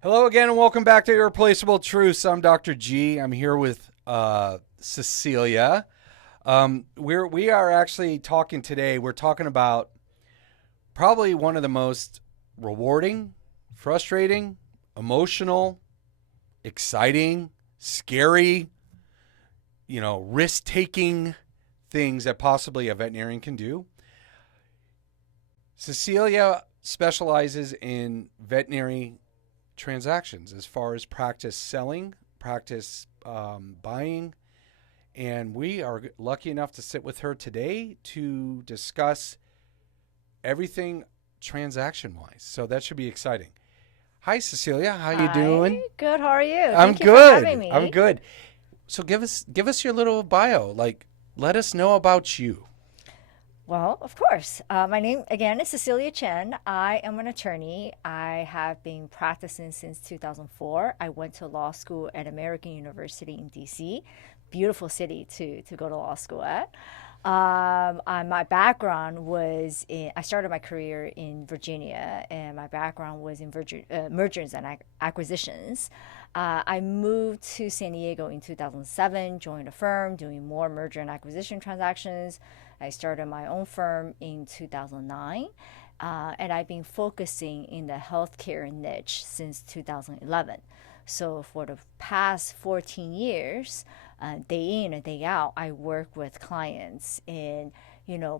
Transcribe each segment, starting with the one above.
Hello again, and welcome back to Irreplaceable Truths. I'm Dr. G. I'm here with Cecilia. We are actually talking today. We're talking about probably one of the most rewarding, frustrating, emotional, exciting, scary, risk-taking things that possibly a veterinarian can do. Cecilia specializes in veterinary transactions as far as practice selling, practice buying, and we are lucky enough to sit with her today to discuss everything transaction-wise. So that should be exciting. Hi, Cecilia. How you doing? Good. How are you? I'm Thank you for having good. me. I'm good. So give us your little bio. Like, let us know about you. Well, of course. My name again is Cecilia Chen. I am an attorney. I have been practicing since 2004. I went to law school at American University in DC. Beautiful city to go to law school at. My background was I started my career in Virginia, and my background was in mergers and acquisitions. I moved to San Diego in 2007, joined a firm doing more merger and acquisition transactions. I started my own firm in 2009, and I've been focusing in the healthcare niche since 2011. So for the past 14 years, day in and day out, I work with clients in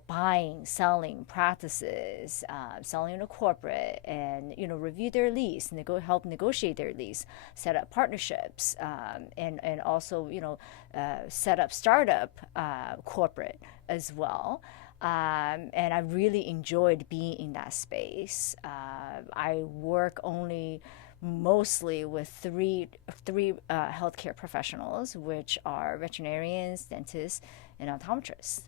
buying, selling practices, selling in a corporate, and review their lease, help negotiate their lease, set up partnerships, and also set up startup corporate as well. And I really enjoyed being in that space. I work only mostly with three healthcare professionals, which are veterinarians, dentists, and optometrists.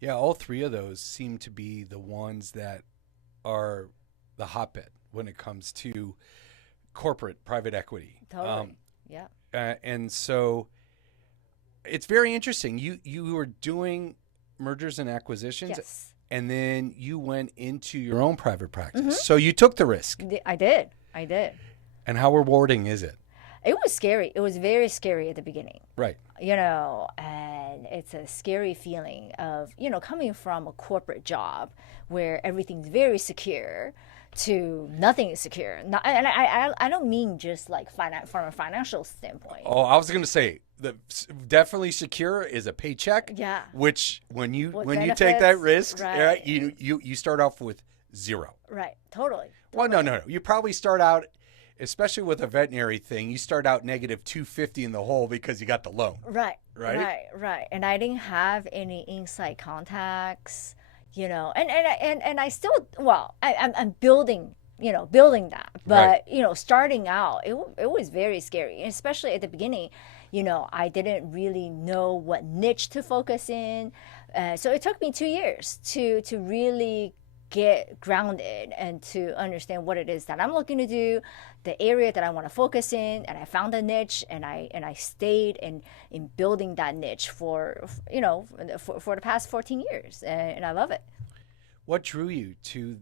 Yeah, all three of those seem to be the ones that are the hotbed when it comes to corporate private equity. Totally. Yeah. And so it's very interesting. You were doing mergers and acquisitions, Yes. and then you went into your own private practice. So you took the risk. I did. I did. And how rewarding is it? It was scary. It was very scary at the beginning. Right. And it's a scary feeling of, coming from a corporate job where everything's very secure to nothing is secure. Not, and I don't mean just like from a financial standpoint. Oh, I was going to say the definitely secure is a paycheck. Yeah. Which when you With when you take that benefits, risk, right. you start off with zero. Right. Totally. Well, no. You probably start out, especially with a veterinary thing, you start out negative 250 in the hole because you got the loan. Right. Right? Right. And I didn't have any inside contacts, and I still, well, I'm building, building that. But, Right. Starting out, it was very scary, especially at the beginning. I didn't really know what niche to focus in. So it took me 2 years to really get grounded and to understand what it is that I'm looking to do, the area that I want to focus in, and I found a niche, and I stayed in building that niche for the past 14 years, and I love it. What drew you to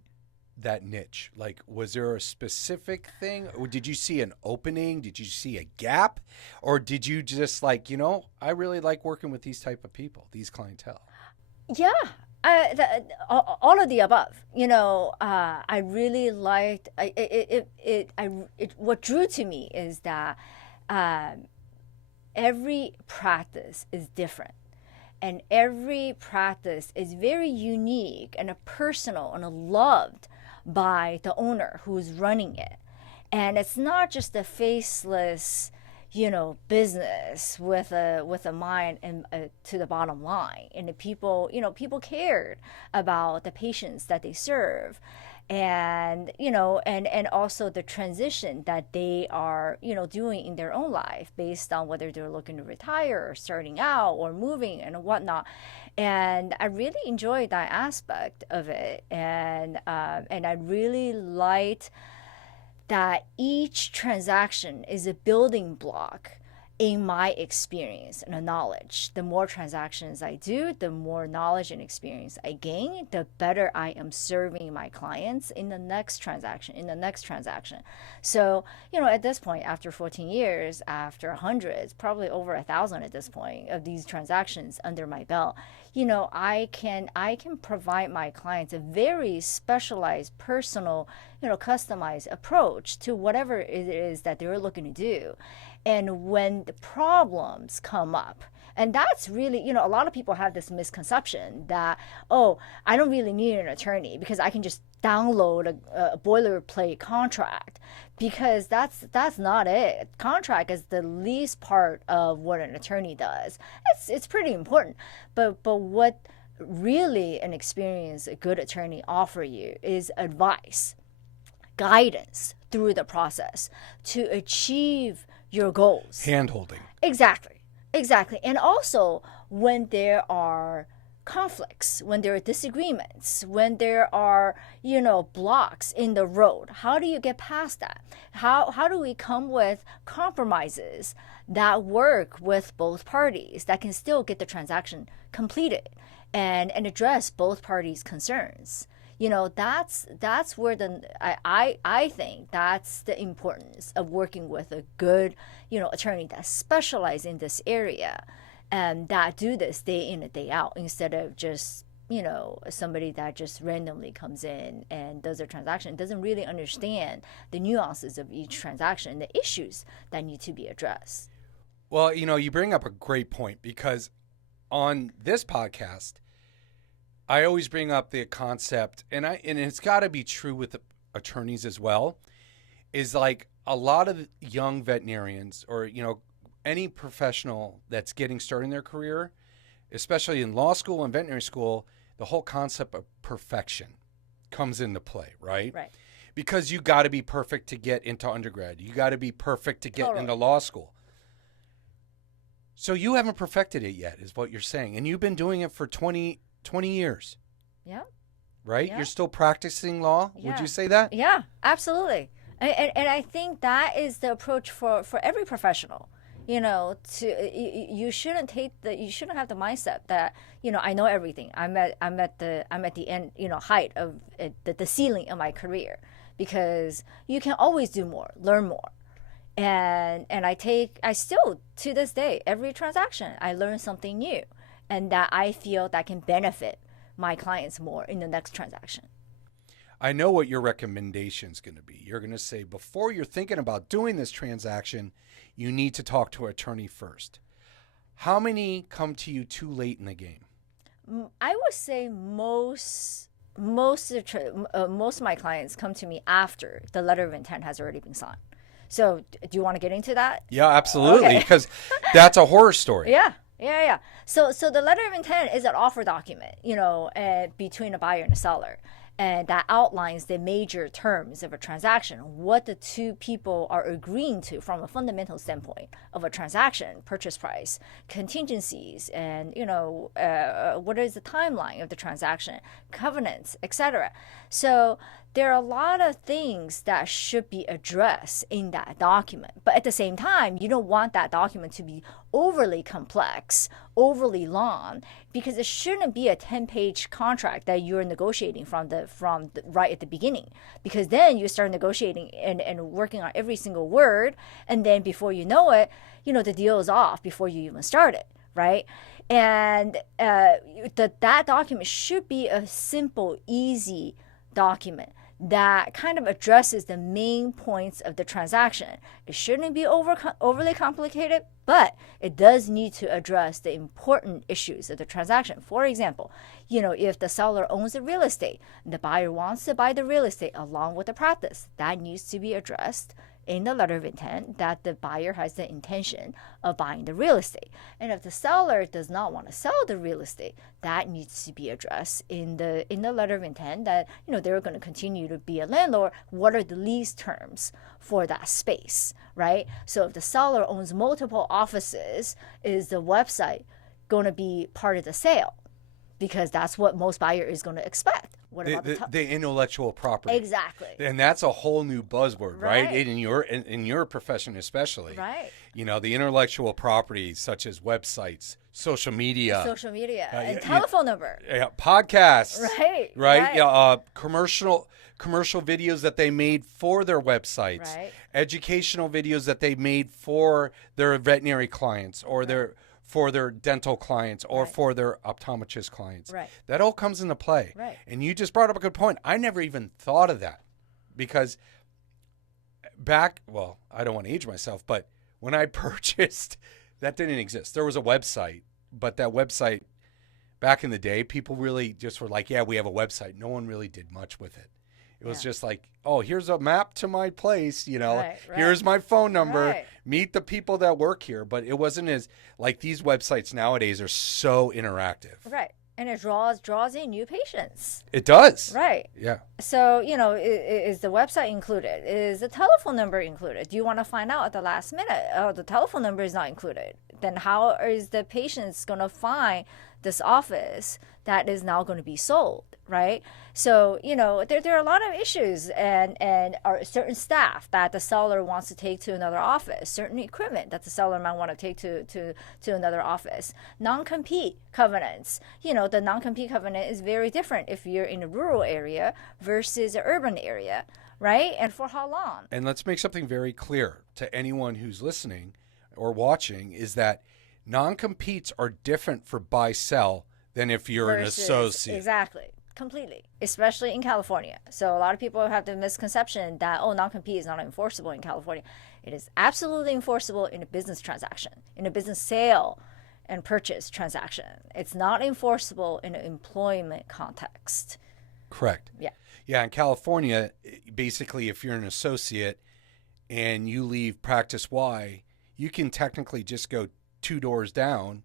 that niche? Like, was there a specific thing? Or did you see an opening? Did you see a gap? Or did you just like, I really like working with these type of people, these clientele? Yeah, all of the above. I really liked what drew to me is that um, every practice is different, and every practice is very unique and a personal and a loved by the owner who's running it. And it's not just a faceless, business with a mind and to the bottom line. And the people, people cared about the patients that they serve, and and also the transition that they are doing in their own life based on whether they're looking to retire or starting out or moving and whatnot. And I really enjoyed that aspect of it, and I really liked that each transaction is a building block, in my experience and the knowledge. The more transactions I do, the more knowledge and experience I gain, the better I am serving my clients in the next transaction. So, at this point, after 14 years, after 100, it's probably over 1,000 at this point of these transactions under my belt, I can provide my clients a very specialized, personal, customized approach to whatever it is that they're looking to do. And when the problems come up, and that's really, a lot of people have this misconception that, oh, I don't really need an attorney because I can just download a boilerplate contract, because that's not it. Contract is the least part of what an attorney does. It's pretty important, but what really an experienced, a good attorney offer you is advice, guidance through the process to achieve your goals. Hand-holding. Exactly. And also when there are conflicts, when there are disagreements, when there are, blocks in the road, how do you get past that? How do we come with compromises that work with both parties, that can still get the transaction completed and address both parties' concerns? That's where I think that's the importance of working with a good, attorney that specializes in this area and that do this day in and day out, instead of just, somebody that just randomly comes in and does a transaction, doesn't really understand the nuances of each transaction, the issues that need to be addressed. Well, you bring up a great point, because on this podcast, I always bring up the concept, and it's got to be true with attorneys as well, is like a lot of young veterinarians, or any professional that's getting started in their career, especially in law school and veterinary school, the whole concept of perfection comes into play, right? Right. Because you got to be perfect to get into undergrad. You got to be perfect to get into law school. So you haven't perfected it yet, is what you're saying, and you've been doing it for 20 years. Yeah. Right? Yeah. You're still practicing law? Yeah. Would you say that? Yeah, absolutely. And I think that is the approach for every professional. You shouldn't have the mindset that, I know everything. I'm at the end, height of the ceiling of my career, because you can always do more, learn more. And I still, to this day, every transaction, I learn something new, and that I feel that can benefit my clients more in the next transaction. I know what your recommendation is going to be. You're going to say, before you're thinking about doing this transaction, you need to talk to an attorney first. How many come to you too late in the game? I would say most of my clients come to me after the letter of intent has already been signed. So do you want to get into that? Yeah, absolutely, because that's a horror story. Yeah. So the letter of intent is an offer document, between a buyer and a seller. And that outlines the major terms of a transaction, what the two people are agreeing to from a fundamental standpoint of a transaction, purchase price, contingencies, and what is the timeline of the transaction, covenants, etc. So there are a lot of things that should be addressed in that document. But at the same time, you don't want that document to be overly complex, overly long, because it shouldn't be a 10-page contract that you're negotiating from the right at the beginning. Because then you start negotiating and working on every single word, and then before you know it, the deal is off before you even start it, right? And that document should be a simple, easy document that kind of addresses the main points of the transaction. It shouldn't be overly complicated, but it does need to address the important issues of the transaction. For example, if the seller owns the real estate, the buyer wants to buy the real estate along with the practice, that needs to be addressed in the letter of intent, that the buyer has the intention of buying the real estate. And if the seller does not want to sell the real estate, that needs to be addressed in the letter of intent, that they're going to continue to be a landlord. What are the lease terms for that space, right? So if the seller owns multiple offices, is the website going to be part of the sale? Because that's what most buyer is going to expect. What about the intellectual property? Exactly. And that's a whole new buzzword, right? Right. In your profession especially. Right. The intellectual property such as websites, social media, And telephone number. podcasts, Right. right? Yeah, commercial videos that they made for their websites, Right. educational videos that they made for their veterinary clients or for their dental clients or Right. for their optometrist clients. Right. That all comes into play. Right. And you just brought up a good point. I never even thought of that because I don't want to age myself, but when I purchased, that didn't exist. There was a website, but that website back in the day, people really just were like, yeah, we have a website. No one really did much with it. It was just like, oh, here's a map to my place, Right. Here's my phone number, Right. meet the people that work here. But it wasn't as, like these websites nowadays are so interactive. Right. And it draws in new patients. It does. Right. Yeah. So, is the website included? Is the telephone number included? Do you want to find out at the last minute? Oh, the telephone number is not included. Then how is the patients going to find this office that is now going to be sold, right? So, there are a lot of issues and are certain staff that the seller wants to take to another office, certain equipment that the seller might want to take to another office. Non-compete covenants. The non-compete covenant is very different if you're in a rural area versus an urban area, right? And for how long? And let's make something very clear to anyone who's listening or watching is that non-competes are different for buy-sell than if you're an associate. Exactly. Completely. Especially in California. So a lot of people have the misconception that, non-compete is not enforceable in California. It is absolutely enforceable in a business transaction, in a business sale and purchase transaction. It's not enforceable in an employment context. Correct. Yeah. Yeah, in California, basically, if you're an associate and you leave practice Y, you can technically just go 2 doors down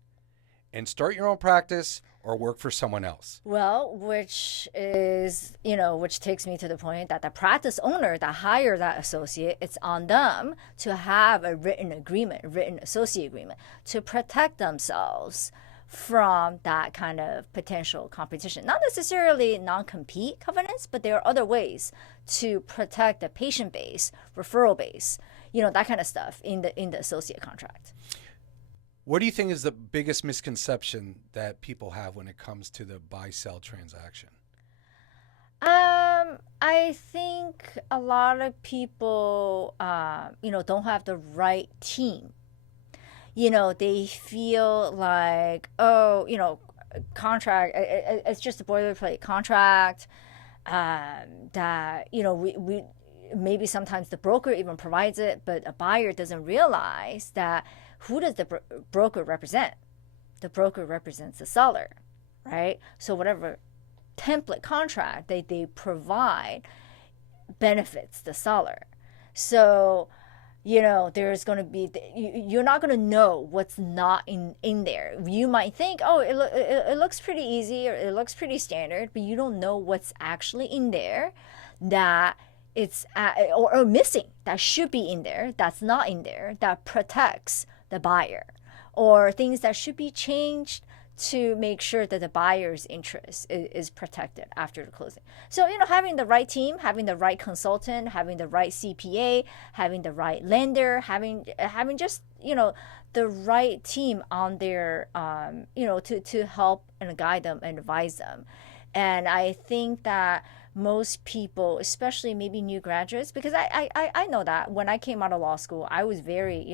and start your own practice or work for someone else. Well, which takes me to the point that the practice owner that hired that associate, it's on them to have a written associate agreement to protect themselves from that kind of potential competition. Not necessarily non-compete covenants, but there are other ways to protect the patient base, referral base, that kind of stuff in the associate contract. What do you think is the biggest misconception that people have when it comes to the buy-sell transaction? I think a lot of people, don't have the right team. They feel like, contract, it's just a boilerplate contract, that, we maybe sometimes the broker even provides it, but a buyer doesn't realize that who does the broker represent? The broker represents the seller, right? So whatever template contract they provide benefits the seller. So, there's going to be, you're not going to know what's not in there. You might think, it looks pretty easy or it looks pretty standard, but you don't know what's actually in there that it's or missing, that should be in there, that's not in there, that protects the buyer, or things that should be changed to make sure that the buyer's interest is protected after the closing. So, having the right team, having the right consultant, having the right CPA, having the right lender, having just, the right team on there, to help and guide them and advise them. And I think that most people, especially maybe new graduates, because I know that when I came out of law school, I was very,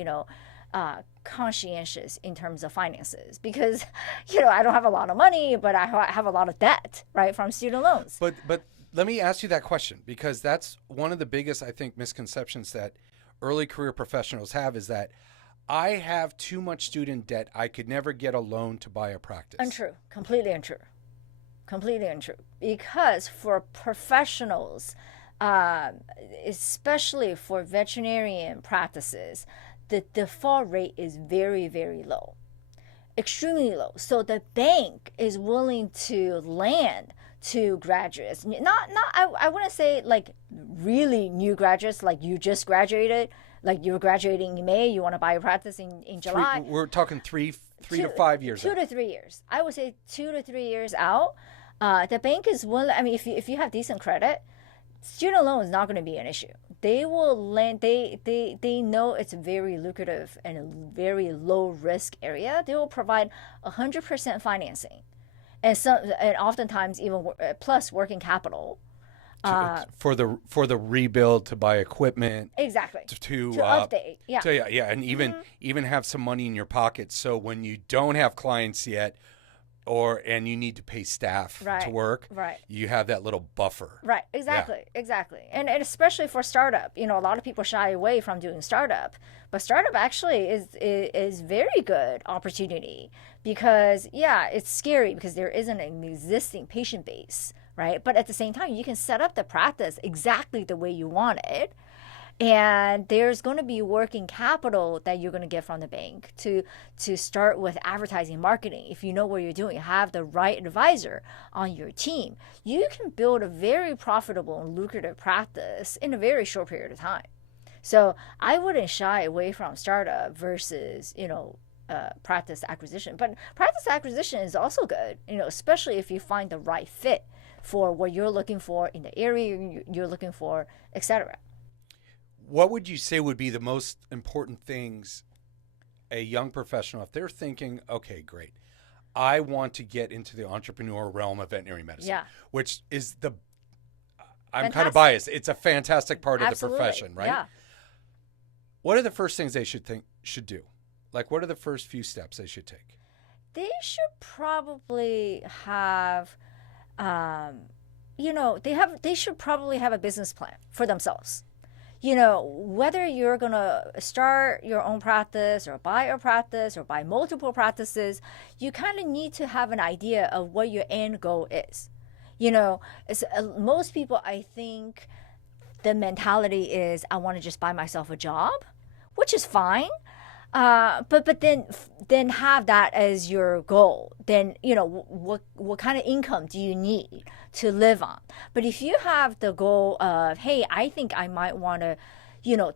conscientious in terms of finances because, I don't have a lot of money, but I have a lot of debt, right, from student loans. But let me ask you that question, because that's one of the biggest, I think, misconceptions that early career professionals have is that I have too much student debt. I could never get a loan to buy a practice. Untrue. Completely untrue. Completely untrue. Because for professionals, especially for veterinarian practices, the default rate is very, very low, extremely low. So the bank is willing to lend to graduates. I wouldn't say like really new graduates, like you just graduated, like you're graduating in May, you want to buy a practice in July. We're talking three to 5 years. 2 to 3 years. I would say 2 to 3 years out. The bank is willing. I mean, if you have decent credit, student loan is not going to be an issue. They will lend. They know it's very lucrative and a very low risk area. They will provide 100% financing, and oftentimes even plus working capital. For the rebuild, to buy equipment, Exactly. to Update. Yeah. yeah, and even have some money in your pocket, so when you don't have clients yet, and you need to pay staff to work, Right. you have that little buffer. Right, exactly, exactly. And especially for startup, a lot of people shy away from doing startup, but startup actually is very good opportunity because it's scary because there isn't an existing patient base, right? But at the same time, you can set up the practice exactly the way you want it. And there's going to be working capital that you're going to get from the bank to start with advertising marketing. If you know what you're doing, have the right advisor on your team, you can build a very profitable and lucrative practice in a very short period of time. So I wouldn't shy away from startup versus practice acquisition. But practice acquisition is also good, especially if you find the right fit for what you're looking for in the area you're looking for, etc. What would you say would be the most important things a young professional, if they're thinking, okay, great, I want to get into the entrepreneur realm of veterinary medicine, which is I'm kind of biased. It's a fantastic part of the profession, right? Yeah. What are the first things they should do? Like, what are the first few steps they should take? They should probably have, they should probably have a business plan for themselves. Whether you're going to start your own practice or buy a practice or buy multiple practices, you kind of need to have an idea of what your end goal is. Most people, I think the mentality is, I want to just buy myself a job, which is fine. But then have that as your goal. Then what kind of income do you need to live on? But if you have the goal of, hey, I think I might want to,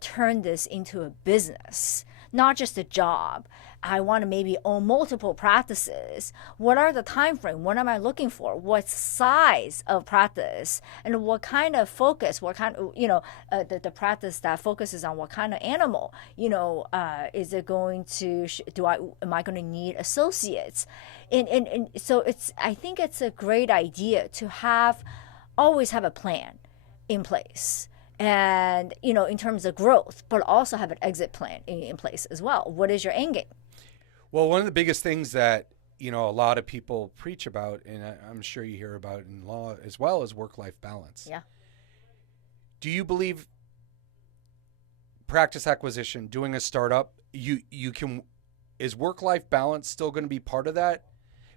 turn this into a business, not just a job. I want to maybe own multiple practices. What are the time frame? What am I looking for? What size of practice? And what kind of focus? What kind of, the practice that focuses on what kind of animal? Is it going to, am I going to need associates? And so I think it's a great idea to always have a plan in place. And, in terms of growth, but also have an exit plan in place as well. What is your end game? Well, one of the biggest things that, a lot of people preach about, and I'm sure you hear about in law as well, is work-life balance. Yeah. Do you believe practice acquisition, doing a startup, is work-life balance still going to be part of that?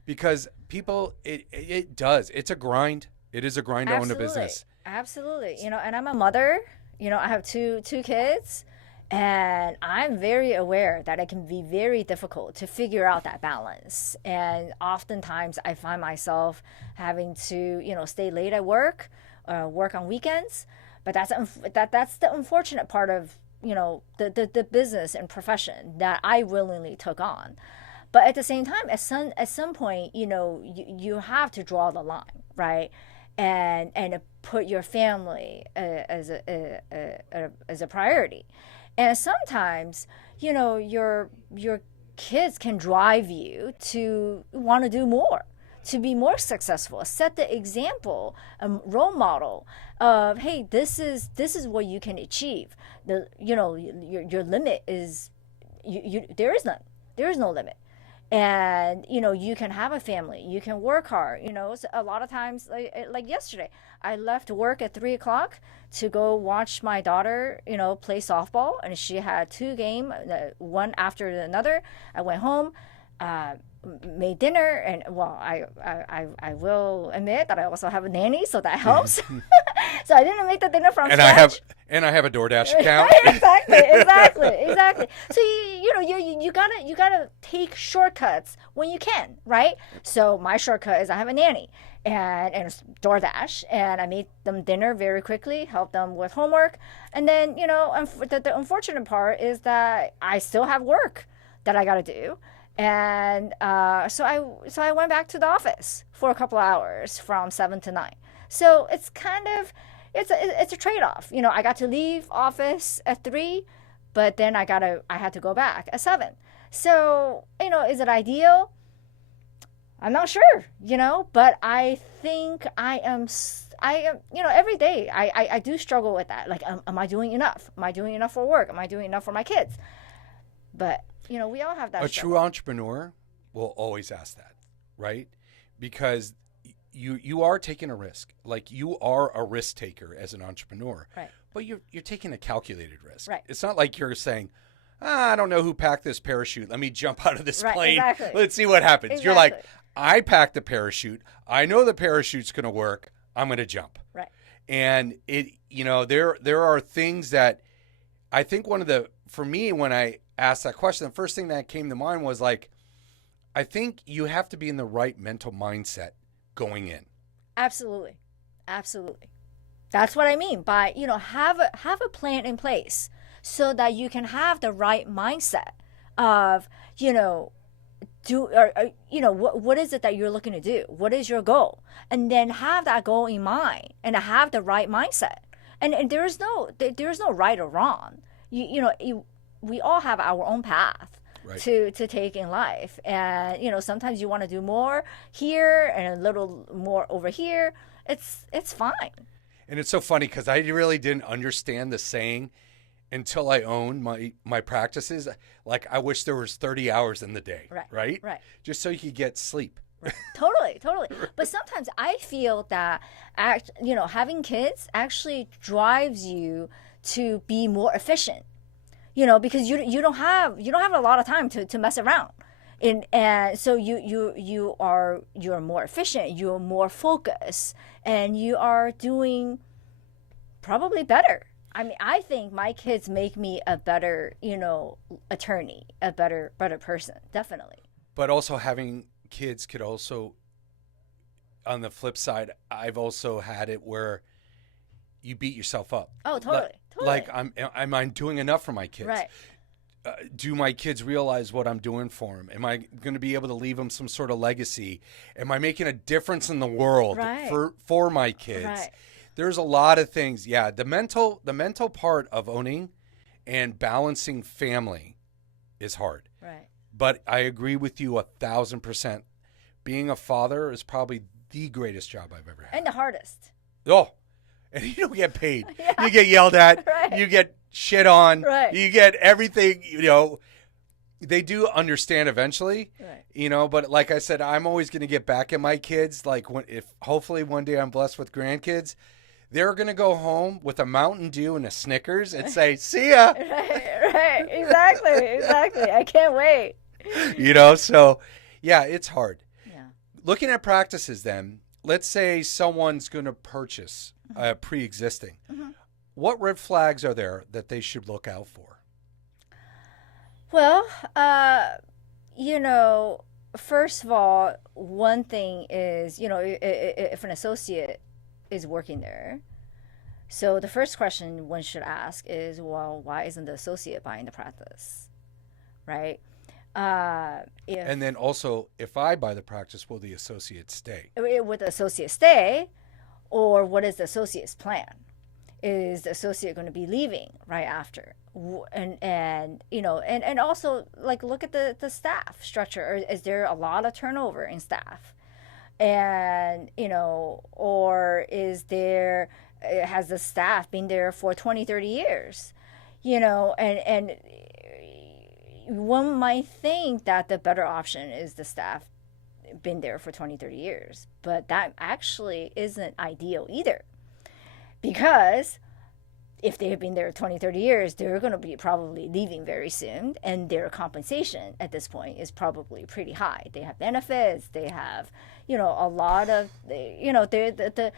Because people, it does. It's a grind. It is a grind to own a business. Absolutely. And I'm a mother. I have two kids. And I'm very aware that it can be very difficult to figure out that balance. And oftentimes I find myself having to, stay late at work, work on weekends. But that's the unfortunate part of, the business and profession that I willingly took on. But at the same time, at some point, you have to draw the line, right? And put your family as a priority. And sometimes, your kids can drive you to want to do more, to be more successful. Set the example, role model of, hey, this is what you can achieve. Your limit is there is none. There is no limit. And you can have a family, you can work hard. So a lot of times, like yesterday, I left work at 3:00 to go watch my daughter play softball, and she had 2 games, one after another. I went home, made dinner, and I will admit that I also have a nanny, so that helps. So I didn't make the dinner from scratch. I have a DoorDash account. Exactly. So you gotta take shortcuts when you can, right? So my shortcut is I have a nanny and DoorDash, and I made them dinner very quickly, helped them with homework, and then the unfortunate part is that I still have work that I gotta do. And so I went back to the office for a couple of hours from 7 to 9. So it's kind of it's a trade-off. I got to leave office at 3, but then I had to go back at 7. So, is it ideal? I'm not sure, but I think every day I do struggle with that. Like, am I doing enough? Am I doing enough for work? Am I doing enough for my kids? But, we all have that A struggle. true entrepreneur will always ask that, right? Because you are taking a risk. Like, you are a risk taker as an entrepreneur. Right. But you're taking a calculated risk. Right. It's not like you're saying, I don't know who packed this parachute. Let me jump out of this Right, plane. exactly. Let's see what happens. Exactly. You're like, I packed the parachute. I know the parachute's going to work. I'm going to jump. Right. And there are things that I think for me, when I asked that question, the first thing that came to mind was like, I think you have to be in the right mental mindset going in. Absolutely. Absolutely. That's what I mean by, have a plan in place so that you can have the right mindset of, what is it that you're looking to do? What is your goal? And then have that goal in mind and have the right mindset. And there's no right or wrong. We all have our own path. Right. To take in life. And sometimes you want to do more here and a little more over here. It's fine. And it's so funny because I really didn't understand the saying until I owned my practices. Like, I wish there was 30 hours in the day, right? Just so you could get sleep. Totally. But sometimes I feel that having kids actually drives you to be more efficient. Because you don't have a lot of time to mess around, and so you're more efficient, you're more focused, and you are doing probably better. I mean, I think my kids make me a better attorney, a better person, definitely. But also having kids could also, on the flip side, I've also had it where you beat yourself up. Oh, totally. Like, am I doing enough for my kids? Right. Do my kids realize what I'm doing for them? Am I going to be able to leave them some sort of legacy? Am I making a difference in the world for my kids? Right. There's a lot of things. Yeah, the mental part of owning and balancing family is hard. Right. But I agree with you 1,000%. Being a father is probably the greatest job I've ever had. And the hardest. Oh. And you don't get paid. Yeah. You get yelled at. Right. You get shit on. Right. You get everything, They do understand eventually, right. But like I said, I'm always going to get back at my kids. Like, if hopefully one day I'm blessed with grandkids, they're going to go home with a Mountain Dew and a Snickers and say, see ya. Right. Exactly. I can't wait. So yeah, it's hard. Yeah. Looking at practices then, let's say someone's going to purchase pre-existing. Mm-hmm. What red flags are there that they should look out for? Well, first of all, one thing is, if an associate is working there, so the first question one should ask is, well, why isn't the associate buying the practice, right? And then also, if I buy the practice, will the associate stay? Would the associate stay, or what is the associate's plan? Is the associate going to be leaving right after? And also, like, look at the staff structure. Is there a lot of turnover in staff? And or has the staff been there for 20, 30 years? And one might think that the better option is the staff been there for 20, 30 years, but that actually isn't ideal either, because if they've been there 20, 30 years, they're going to be probably leaving very soon, and their compensation at this point is probably pretty high. They have benefits, they have a lot of the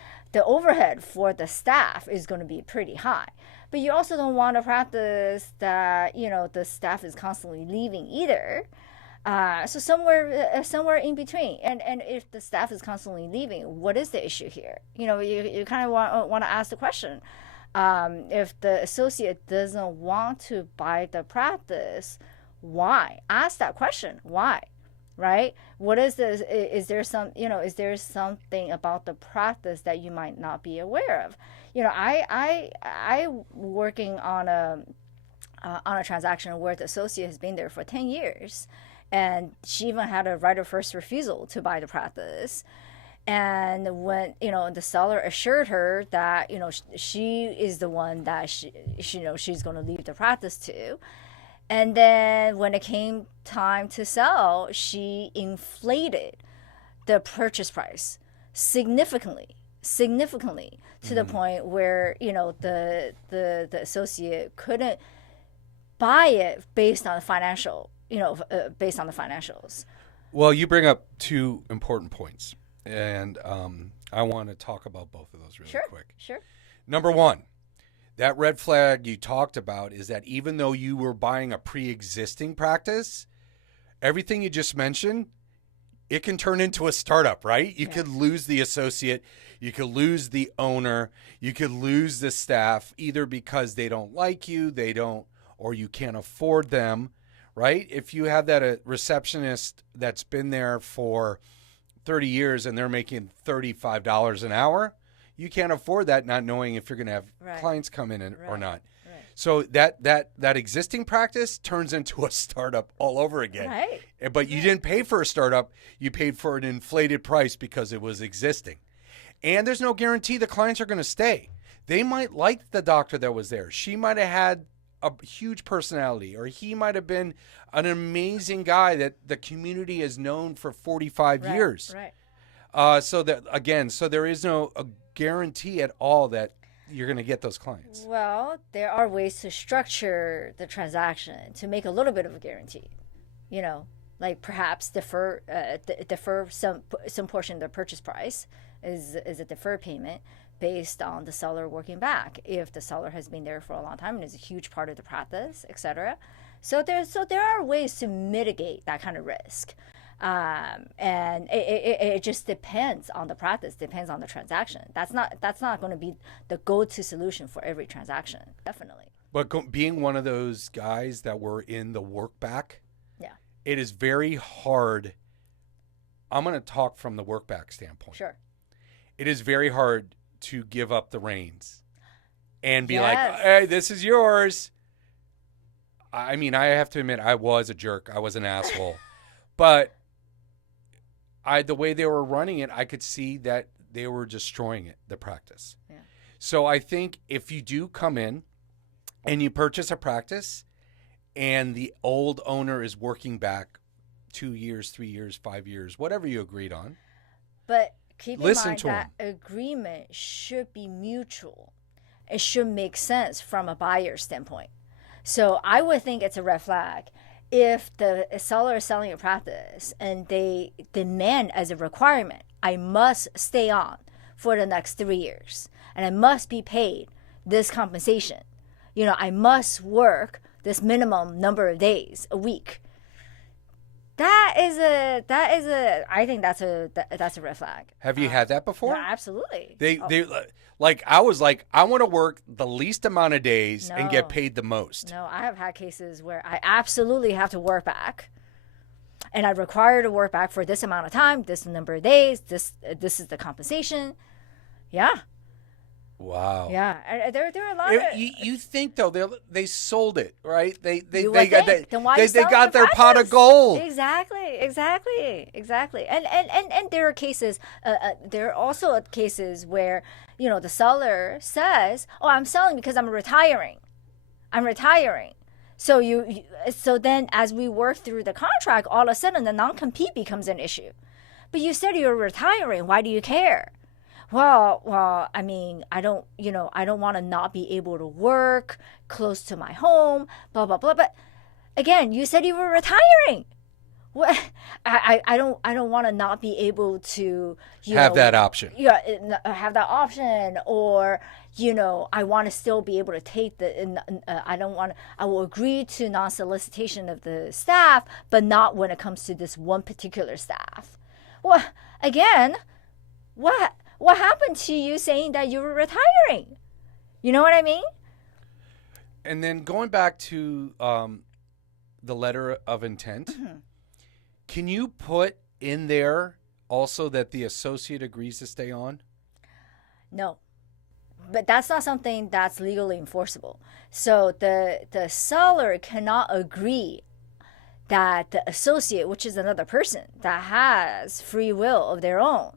overhead for the staff is going to be pretty high. But you also don't want to practice that the staff is constantly leaving either. So somewhere in between. And if the staff is constantly leaving, what is the issue here? You kind of want to ask the question. If the associate doesn't want to buy the practice, Why? Ask that question. Why? Right? What is this? Is there some, is there something about the practice that you might not be aware of? I working on a transaction where the associate has been there for 10 years, and she even had a right of first refusal to buy the practice. And when the seller assured her that she is the one that she's going to leave the practice to, and then when it came time to sell, she inflated the purchase price significantly to the point where the associate couldn't buy it based on based on the financials. Well, you bring up two important points, and I want to talk about both of those really quick. Sure. Number one, that red flag you talked about is that even though you were buying a pre-existing practice, everything you just mentioned, it can turn into a startup, right? You could lose the associate, you could lose the owner, you could lose the staff, either because they don't like you, or you can't afford them, right? If you have that receptionist that's been there for 30 years and they're making $35 an hour, you can't afford that, not knowing if you're going to have clients come in or not. Right. So that existing practice turns into a startup all over again. Right. But you didn't pay for a startup. You paid for an inflated price because it was existing. And there's no guarantee the clients are going to stay. They might like the doctor that was there. She might have had a huge personality, or he might have been an amazing guy that the community has known for 45 years. Right. So there is no guarantee at all that you're going to get those clients. Well, there are ways to structure the transaction to make a little bit of a guarantee. Like perhaps defer some portion of the purchase price is a deferred payment based on the seller working back. If the seller has been there for a long time and is a huge part of the practice, etc. So there are ways to mitigate that kind of risk. And it just depends on the practice, depends on the transaction. That's not going to be the go-to solution for every transaction, definitely. But being one of those guys that were in the work back, it is very hard. I'm going to talk from the work back standpoint. Sure. It is very hard to give up the reins and be like, hey, this is yours. I mean, I have to admit, I was a jerk. I was an asshole. But the way they were running it, I could see that they were destroying it, the practice. Yeah. So I think if you do come in and you purchase a practice and the old owner is working back 2 years, 3 years, 5 years, whatever you agreed on. But keep in mind that agreement should be mutual. It should make sense from a buyer standpoint. So I would think it's a red flag if the seller is selling a practice and they demand as a requirement, I must stay on for the next 3 years and I must be paid this compensation. I must work this minimum number of days a week. I think that's a red flag. Have you had that before? Yeah, absolutely. I was like, I want to work the least amount of days and get paid the most. No, I have had cases where I absolutely have to work back, and I'm required to work back for this amount of time, this number of days. This is the compensation. Yeah. Wow. Yeah, there are a lot of. You think though they sold it, right? They got their pot of gold. Exactly. And there are cases. There are also cases where the seller says, "Oh, I'm selling because I'm retiring. So then as we work through the contract, all of a sudden the non-compete becomes an issue. But you said you're retiring. Why do you care? Well, I mean, I don't want to not be able to work close to my home, blah, blah, blah. But again, you said you were retiring. What? I don't want to not be able to, have that option. Yeah, have that option, or, I want to still be able to take I will agree to non-solicitation of the staff, but not when it comes to this one particular staff. Well, again, what happened to you saying that you were retiring? You know what I mean? And then going back to the letter of intent, can you put in there also that the associate agrees to stay on? No. But that's not something that's legally enforceable. So the seller cannot agree that the associate, which is another person that has free will of their own,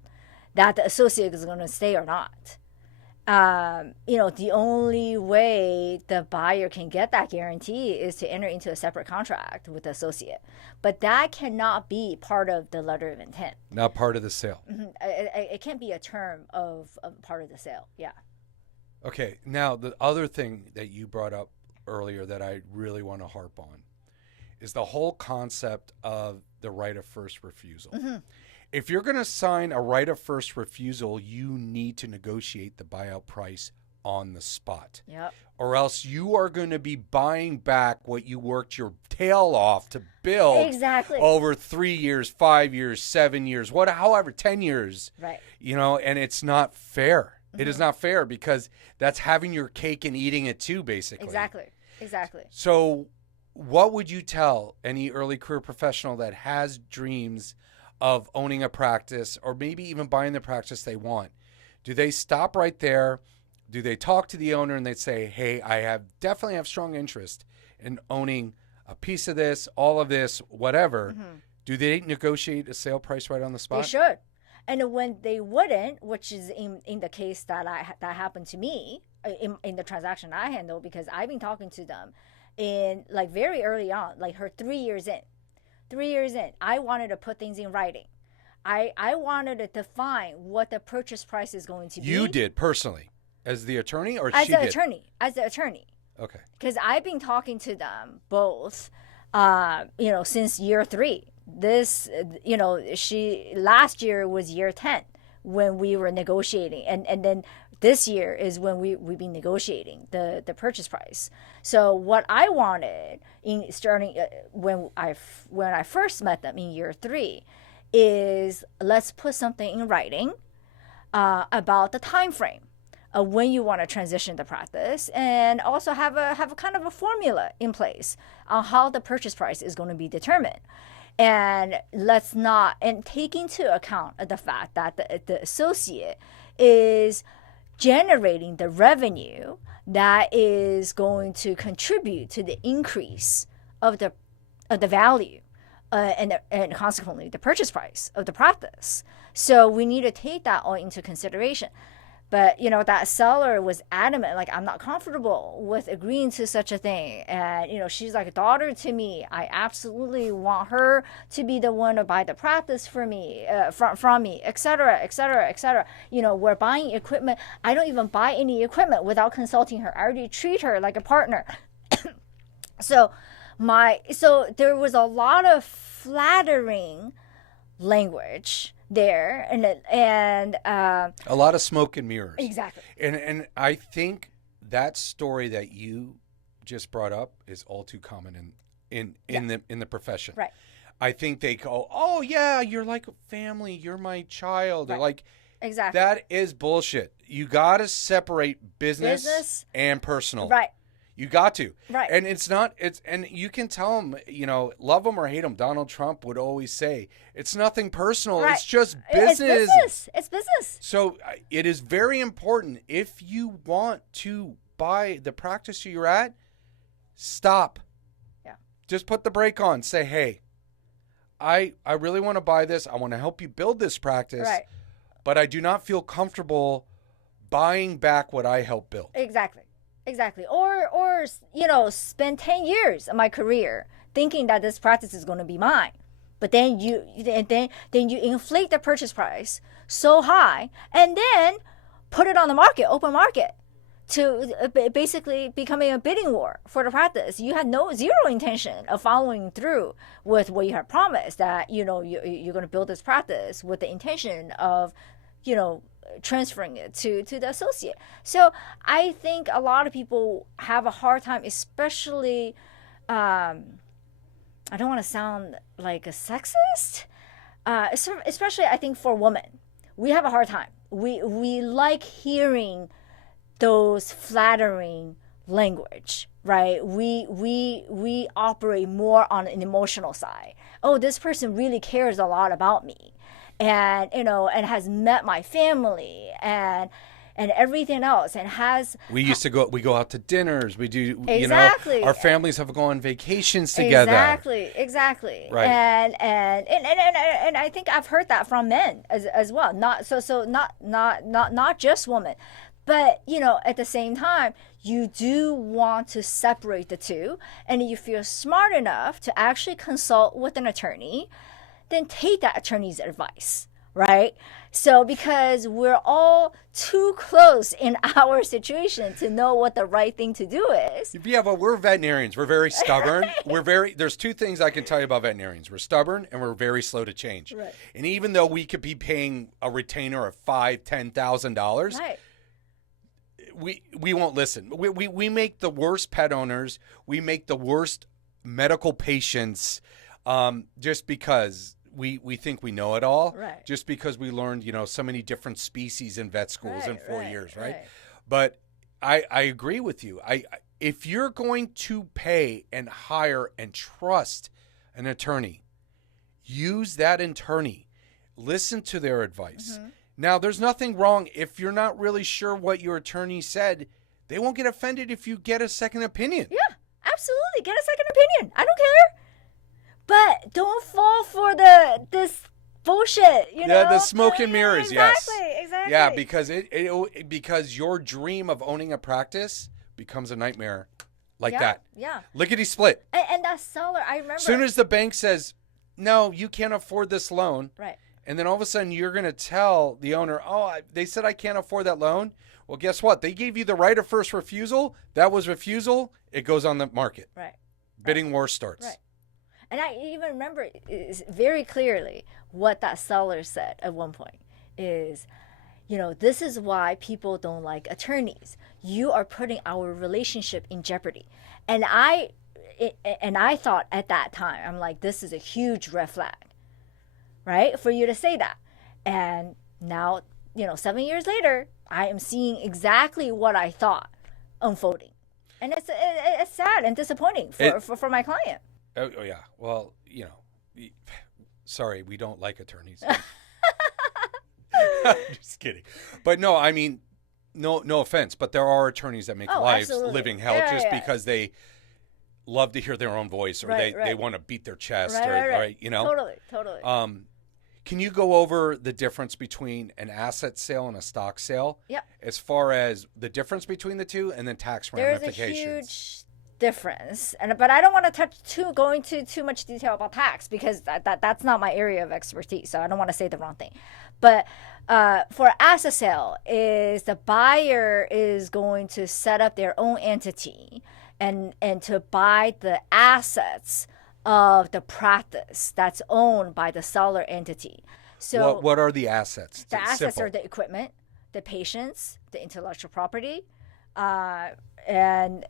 that the associate is going to stay or not. The only way the buyer can get that guarantee is to enter into a separate contract with the associate. But that cannot be part of the letter of intent. Not part of the sale. It can't be a term of part of the sale. Yeah. Okay. Now, the other thing that you brought up earlier that I really want to harp on is the whole concept of the right of first refusal. If you're going to sign a right of first refusal, you need to negotiate the buyout price on the spot. Yep. Or else you are going to be buying back what you worked your tail off to build Exactly. over 3 years, 5 years, 7 years, however, 10 years. Right. And it's not fair. It is not fair because that's having your cake and eating it too, basically. Exactly. So what would you tell any early career professional that has dreams of owning a practice or maybe even buying the practice they want? Do they stop right there? Do they talk to the owner and they say, hey, I definitely have strong interest in owning a piece of this, all of this, whatever. Do they negotiate a sale price right on the spot? They should. And when they wouldn't, which is in the case that happened to me in the transaction I handled, because I've been talking to them in like very early on, like her 3 years in. 3 years in, I wanted to put things in writing. I wanted to define what the purchase price is going to be. You did personally, as the attorney, or as she the did? As the attorney. Okay. Because I've been talking to them both, since year 3. She last year was year 10 when we were negotiating, and then this year is when we've been negotiating the purchase price. So what I wanted in starting when I first met them in year 3 is let's put something in writing about the time frame of when you want to transition the practice, and also have a kind of a formula in place on how the purchase price is going to be determined. And take into account the fact that the associate is generating the revenue that is going to contribute to the increase of the value and consequently the purchase price of the practice. So we need to take that all into consideration. But, that seller was adamant, like, I'm not comfortable with agreeing to such a thing. And, she's like a daughter to me. I absolutely want her to be the one to buy the practice for me, from me, et cetera, et cetera, et cetera. We're buying equipment. I don't even buy any equipment without consulting her. I already treat her like a partner. So there was a lot of flattering language there, and a lot of smoke and mirrors. Exactly. And I think that story that you just brought up is all too common in the profession. Right. I think they go, oh yeah, you're like family, you're my child. Right. They're like, exactly. That is bullshit. You got to separate business and personal. Right. You got to. Right. And and you can tell them, love them or hate them. Donald Trump would always say, it's nothing personal. Right. It's just business. It's business. So it is very important, if you want to buy the practice you're at, stop. Yeah. Just put the brake on. Say, hey, I really want to buy this. I want to help you build this practice. Right. But I do not feel comfortable buying back what I helped build. Exactly. Or spend 10 years of my career thinking that this practice is going to be mine. But then you inflate the purchase price so high and then put it on the market, open market, to basically becoming a bidding war for the practice. You had zero intention of following through with what you had promised, that you're going to build this practice with the intention of transferring it to the associate. So I think a lot of people have a hard time, especially I don't want to sound like a sexist, especially I think for women. We have a hard time. We like hearing those flattering language, right? We operate more on an emotional side. Oh, this person really cares a lot about me, and and has met my family and everything else, and has We go out to dinners. We do, exactly. our families have gone on vacations together. Exactly. Right. And I think I've heard that from men as well. Not just women. But, at the same time, you do want to separate the two, and you feel smart enough to actually consult with an attorney, then take that attorney's advice, right? So, because we're all too close in our situation to know what the right thing to do is. Yeah, but we're veterinarians. We're very stubborn. There's two things I can tell you about veterinarians. We're stubborn and we're very slow to change. Right. And even though we could be paying a retainer of $5,000-$10,000, Right. we won't listen. We make the worst pet owners. We make the worst medical patients just because we think we know it all. Right. Just because we learned, so many different species in vet schools in 4 years, right? Right. But I agree with you. If you're going to pay and hire and trust an attorney, use that attorney. Listen to their advice. Mm-hmm. Now, there's nothing wrong if you're not really sure what your attorney said. They won't get offended if you get a second opinion. Yeah, absolutely. Get a second opinion. I don't care. But don't fall for this bullshit, Yeah, the smoke and mirrors, exactly, yes. Exactly. Yeah, because your dream of owning a practice becomes a nightmare like that. Yeah. Lickety split. And that seller, I remember. As soon as the bank says, no, you can't afford this loan. Right. And then all of a sudden you're going to tell the owner, they said I can't afford that loan. Well, guess what? They gave you the right of first refusal. That was refusal. It goes on the market. Right. Bidding war starts. Right. And I even remember very clearly what that seller said at one point is, this is why people don't like attorneys. You are putting our relationship in jeopardy. And I thought at that time, I'm like, this is a huge red flag, right? For you to say that. And now, 7 years later, I am seeing exactly what I thought unfolding. And it's sad and disappointing for my client. Oh, yeah. Well, sorry, we don't like attorneys. Just kidding. But no, I mean, no offense, but there are attorneys that make lives absolutely. living hell because they love to hear their own voice or they want to beat their chest right. Totally. Can you go over the difference between an asset sale and a stock sale? Yep. As far as the difference between the two and then tax ramifications. There's a huge difference, but I don't want to go into too much detail about tax because that's not my area of expertise, so I don't want to say the wrong thing. But for asset sale, is the buyer is going to set up their own entity and to buy the assets of the practice that's owned by the seller entity. So what are the assets? The assets are the equipment, the patients, the intellectual property, and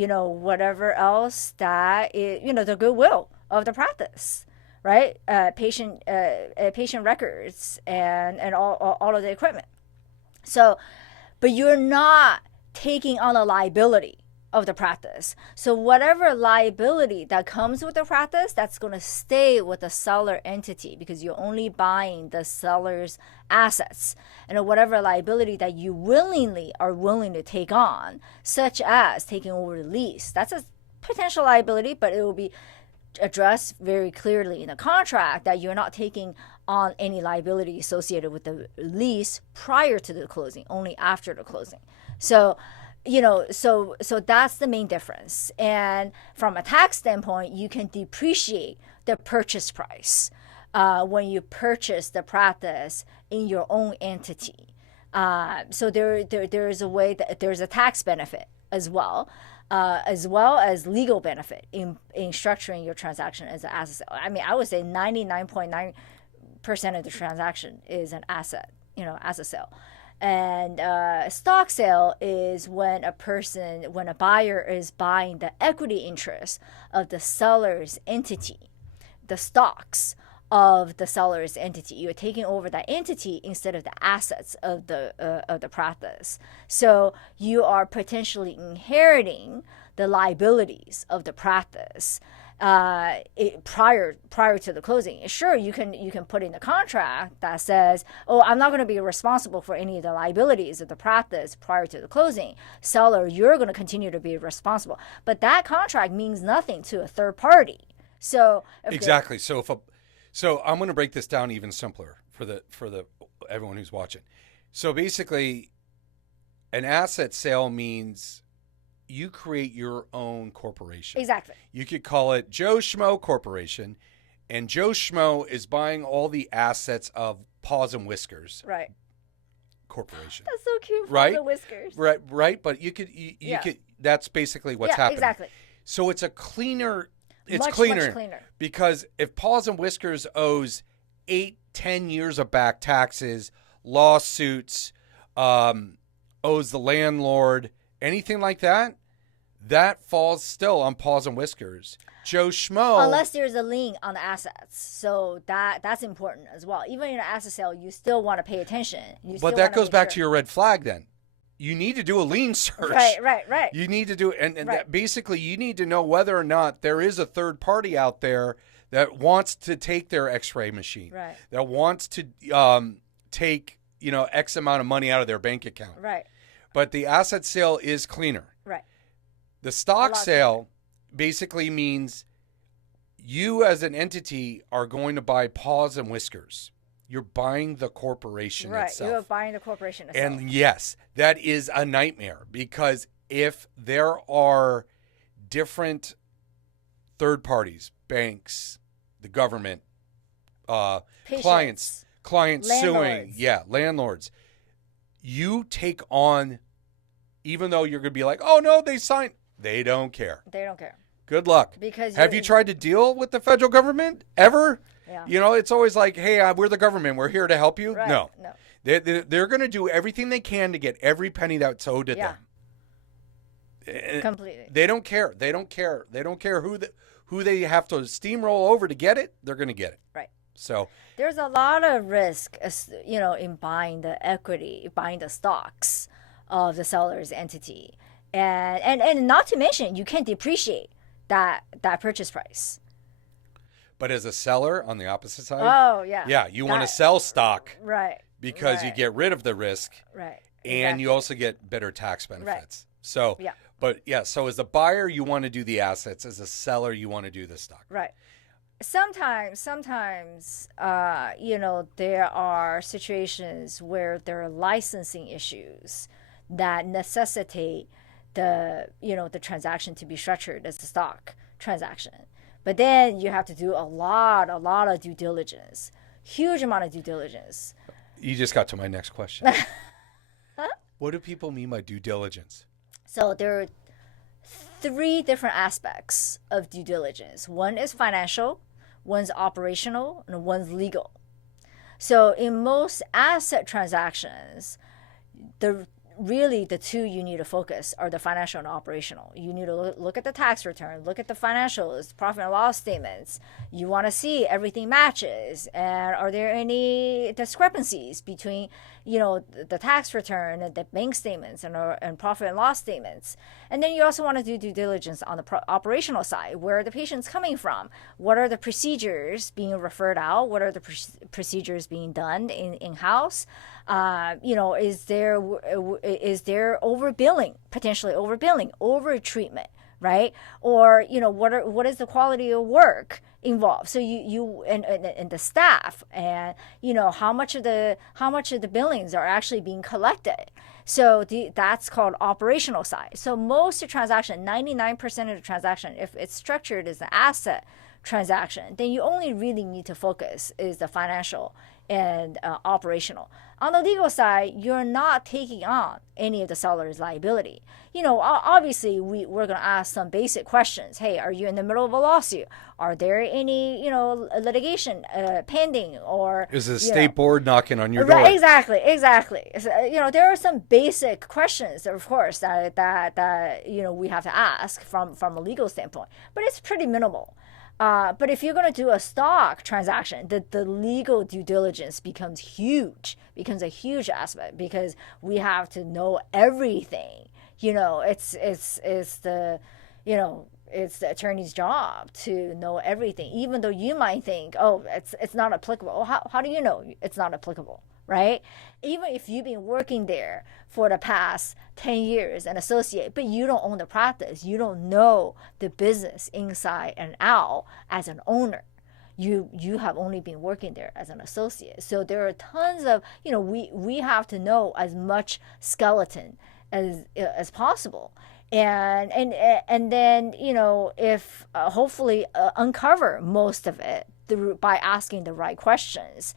whatever else that is, the goodwill of the practice, right? Patient records and all of the equipment. So, but you're not taking on a liability of the practice. So whatever liability that comes with the practice, that's going to stay with the seller entity because you're only buying the seller's assets. And whatever liability that you are willing to take on, such as taking over the lease, that's a potential liability, but it will be addressed very clearly in the contract that you're not taking on any liability associated with the lease prior to the closing, only after the closing. So so that's the main difference. And from a tax standpoint, you can depreciate the purchase price when you purchase the practice in your own entity. So there is a way that there's a tax benefit as well as legal benefit in structuring your transaction as an asset sale. I mean, I would say 99.9% of the transaction is an asset sale. And stock sale is when a buyer is buying the equity interest of the seller's entity, the stocks of the seller's entity. You're taking over that entity instead of the assets of the practice. So you are potentially inheriting the liabilities of the practice prior to the closing. Sure, you can put in the contract that says, oh, I'm not going to be responsible for any of the liabilities of the practice prior to the closing. Seller, you're going to continue to be responsible. But that contract means nothing to a third party. So exactly. So I'm going to break this down even simpler for the everyone who's watching. So basically, an asset sale means you create your own corporation. Exactly. You could call it Joe Schmo Corporation, and Joe Schmo is buying all the assets of Paws and Whiskers. Right. Corporation. That's so cute. Right? Paws and Whiskers. Right. But you could. That's basically what's happening. Exactly. So it's a cleaner. It's much cleaner cleaner because if Paws and Whiskers owes 8-10 years of back taxes, lawsuits, owes the landlord, anything like that, that falls still on Paws and Whiskers. Joe Schmo, unless there's a lien on the assets, so that's important as well. Even in an asset sale, you still want to pay attention. But that goes back to your red flag. Then you need to do a lien search. Right. You need to do, and right. that basically you need to know whether or not there is a third party out there that wants to take their X-ray machine, right, that wants to take X amount of money out of their bank account, right. But the asset sale is cleaner. Right. The stock sale basically means you as an entity are going to buy Paws and Whiskers. You're buying the corporation itself. Right, you're buying the corporation itself. And yes, that is a nightmare because if there are different third parties, banks, the government, clients suing, landlords, you take on, even though you're going to be like, oh no, they signed. They don't care. They don't care. Good luck. Because have you tried to deal with the federal government ever? Yeah. It's always like, hey, we're the government. We're here to help you. Right. No. They're going to do everything they can to get every penny that's owed to them. Completely. They don't care. They don't care who they have to steamroll over to get it. They're going to get it. Right. So there's a lot of risk, in buying the equity, buying the stocks of the seller's entity, and not to mention you can't depreciate that purchase price. But as a seller on the opposite side, you want to sell stock, right? Because you get rid of the risk, right? And you also get better tax benefits. Right. So so as a buyer, you want to do the assets. As a seller, you want to do the stock. Right. Sometimes, there are situations where there are licensing issues that necessitate the transaction to be structured as a stock transaction. But then you have to do a lot of due diligence, huge amount of due diligence. You just got to my next question. What do people mean by due diligence? So there are 3 different aspects of due diligence. One is financial, one's operational, and one's legal. So in most asset transactions, the 2 you need to focus are the financial and operational. You need to look at the tax return, look at the financials, profit and loss statements. You want to see everything matches, and are there any discrepancies between the tax return and the bank statements and profit and loss statements. And then you also want to do due diligence on the operational side. Where are the patients coming from? What are the procedures being referred out? What are the procedures being done in-house? Is there overbilling, potentially overbilling, over-treatment, right? Or, what is the quality of work involved? So you and the staff, and how much of the billings are actually being collected. So that's called operational side. So most of the transaction, 99% of the transaction, if it's structured as an asset transaction, then you only really need to focus is the financial and operational. On the legal side, you're not taking on any of the seller's liability. Obviously, we're going to ask some basic questions. Hey, are you in the middle of a lawsuit? Are there any, litigation pending? Or is the state board knocking on your door? Right, exactly. So, there are some basic questions, of course, that we have to ask from a legal standpoint, but it's pretty minimal. But if you're going to do a stock transaction, the legal due diligence becomes a huge aspect, because we have to know everything. It's the, it's the attorney's job to know everything, even though you might think, oh, it's not applicable. Well, how do you know it's not applicable, right? Even if you've been working there for the past 10 years and associate, but you don't own the practice, you don't know the business inside and out as an owner. You have only been working there as an associate. So there are tons of, we have to know as much skeleton as possible. And then, if hopefully uncover most of it by asking the right questions.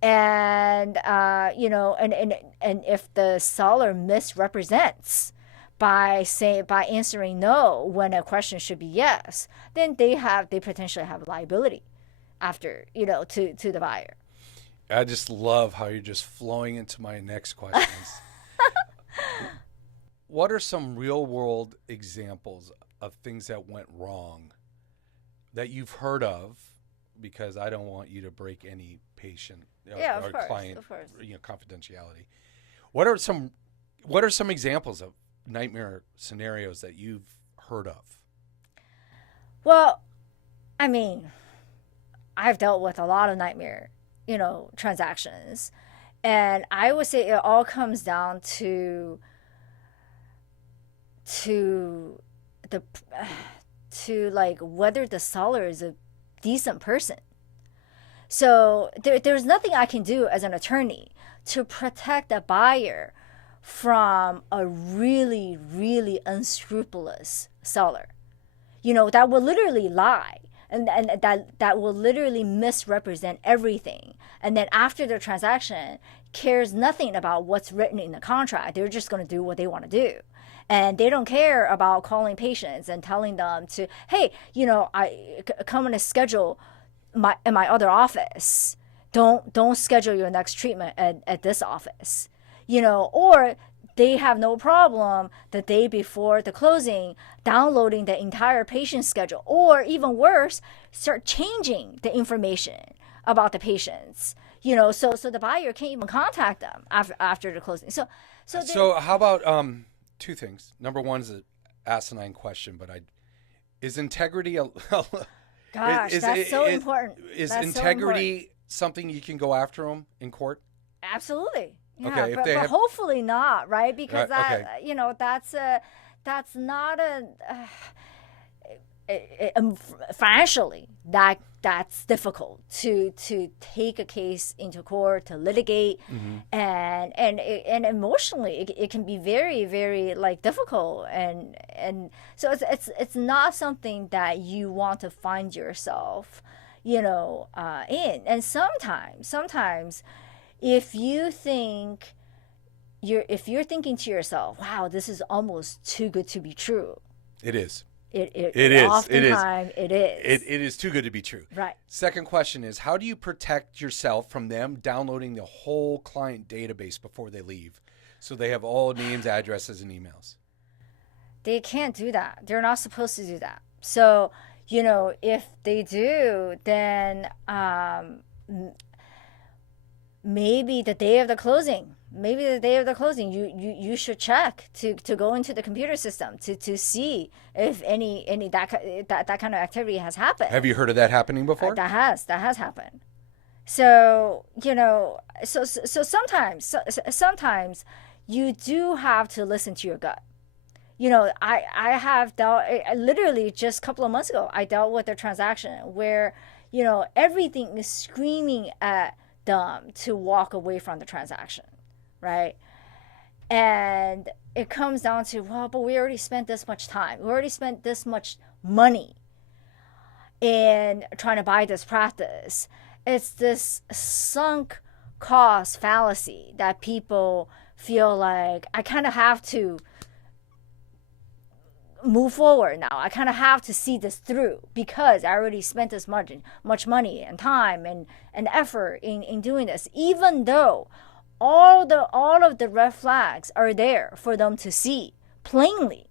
And and if the seller misrepresents by answering no when a question should be yes, then they potentially have liability after, to the buyer. I just love how you're just flowing into my next questions. What are some real world examples of things that went wrong that you've heard of? Because I don't want you to break any patient or client confidentiality. What are some examples of nightmare scenarios that you've heard of? Well, I mean, I've dealt with a lot of nightmare, transactions, and I would say it all comes down to like whether the seller is a decent person. So there's nothing I can do as an attorney to protect a buyer from a really, really unscrupulous seller, that will literally lie and that will literally misrepresent everything. And then after the transaction, cares nothing about what's written in the contract. They're just going to do what they want to do. And they don't care about calling patients and telling them to, hey, I come on a schedule in my other office. Don't schedule your next treatment at this office. Or they have no problem the day before the closing downloading the entire patient schedule, or even worse, start changing the information about the patients. So the buyer can't even contact them after the closing. So how about two things? Number one is an asinine question, but is integrity gosh, that's so important. Is integrity something you can go after them in court? Absolutely. Yeah, okay, but hopefully not, right? Because that's not financially that's difficult to take a case into court, to litigate, and emotionally it can be very, very difficult, and so it's not something that you want to find yourself in. And sometimes if you're thinking to yourself, wow, this is almost too good to be true. It is. It is. Oftentimes it is. It is too good to be true. Right. Second question is, how do you protect yourself from them downloading the whole client database before they leave, so they have all names, addresses, and emails? They can't do that. They're not supposed to do that. So, if they do, then maybe the day of the closing, you should check to go into the computer system to see if any that kind of activity has happened. Have you heard of that happening before? That has happened. So so sometimes you do have to listen to your gut. I have dealt, literally just a couple of months ago, I dealt with a transaction where everything is screaming at them to walk away from the transaction, right? And it comes down to, well, but we already spent this much time, we already spent this much money in trying to buy this practice. It's this sunk cost fallacy that people feel like, I kind of have to move forward now. I kind of have to see this through because I already spent this much money and time and effort in doing this, even though all of the red flags are there for them to see plainly,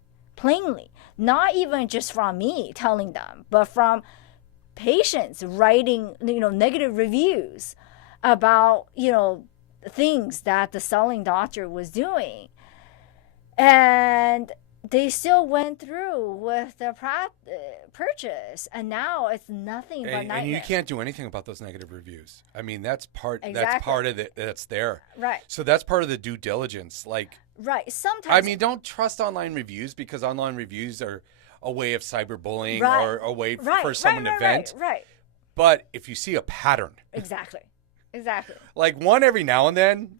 not even just from me telling them, but from patients writing, negative reviews about, things that the selling doctor was doing. And they still went through with the purchase, and now it's nothing but nightmare. And you can't do anything about those negative reviews. I mean, that's part Exactly. That's part of it that's there. Right. So that's part of the due diligence. Like, right. Sometimes, I mean, don't trust online reviews, because online reviews are a way of cyberbullying or a way for someone to vent. Right. But if you see a pattern, Exactly. like one every now and then,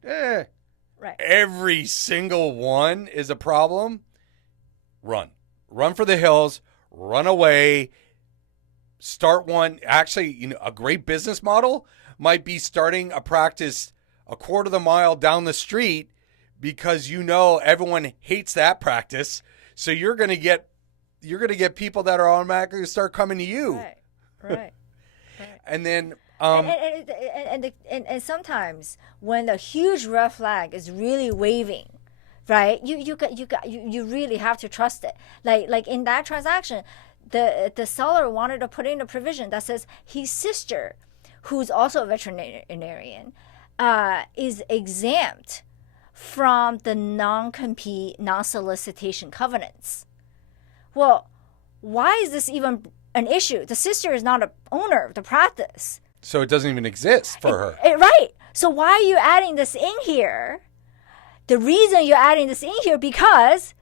Right. every single one is a problem. Run for the hills, run away, start one. Actually, a great business model might be starting a practice a quarter of the mile down the street, because everyone hates that practice. So you're going to get people that are automatically going to start coming to you. Right. And then and sometimes when the huge red flag is really waving, right? You really have to trust it. Like in that transaction, the seller wanted to put in a provision that says his sister, who's also a veterinarian, is exempt from the non-compete, non-solicitation covenants. Well, why is this even an issue? The sister is not an owner of the practice. So it doesn't even exist for her. Right. So why are you adding this in here? The reason you're adding this in here because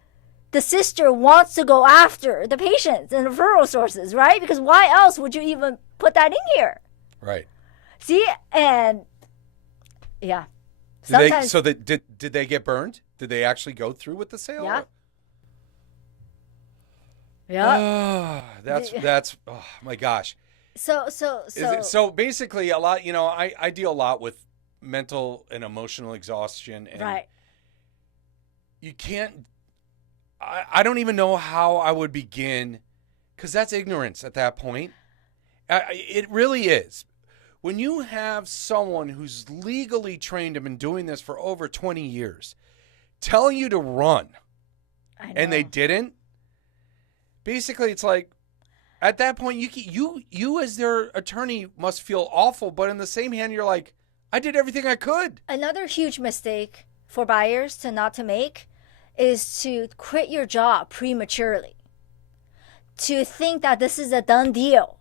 the sister wants to go after the patients and referral sources, right? Because why else would you even put that in here? Right. See? And yeah. Did they get burned? Did they actually go through with the sale? Yeah. Yeah. That's oh my gosh. So basically a lot, I deal a lot with mental and emotional exhaustion, and right. You can't, I don't even know how I would begin, because that's ignorance at that point. It really is. When you have someone who's legally trained and been doing this for over 20 years telling you to run, and they didn't, basically it's like, at that point, you as their attorney must feel awful, but in the same hand, you're like, I did everything I could. Another huge mistake for buyers to make is to quit your job prematurely. To think that this is a done deal,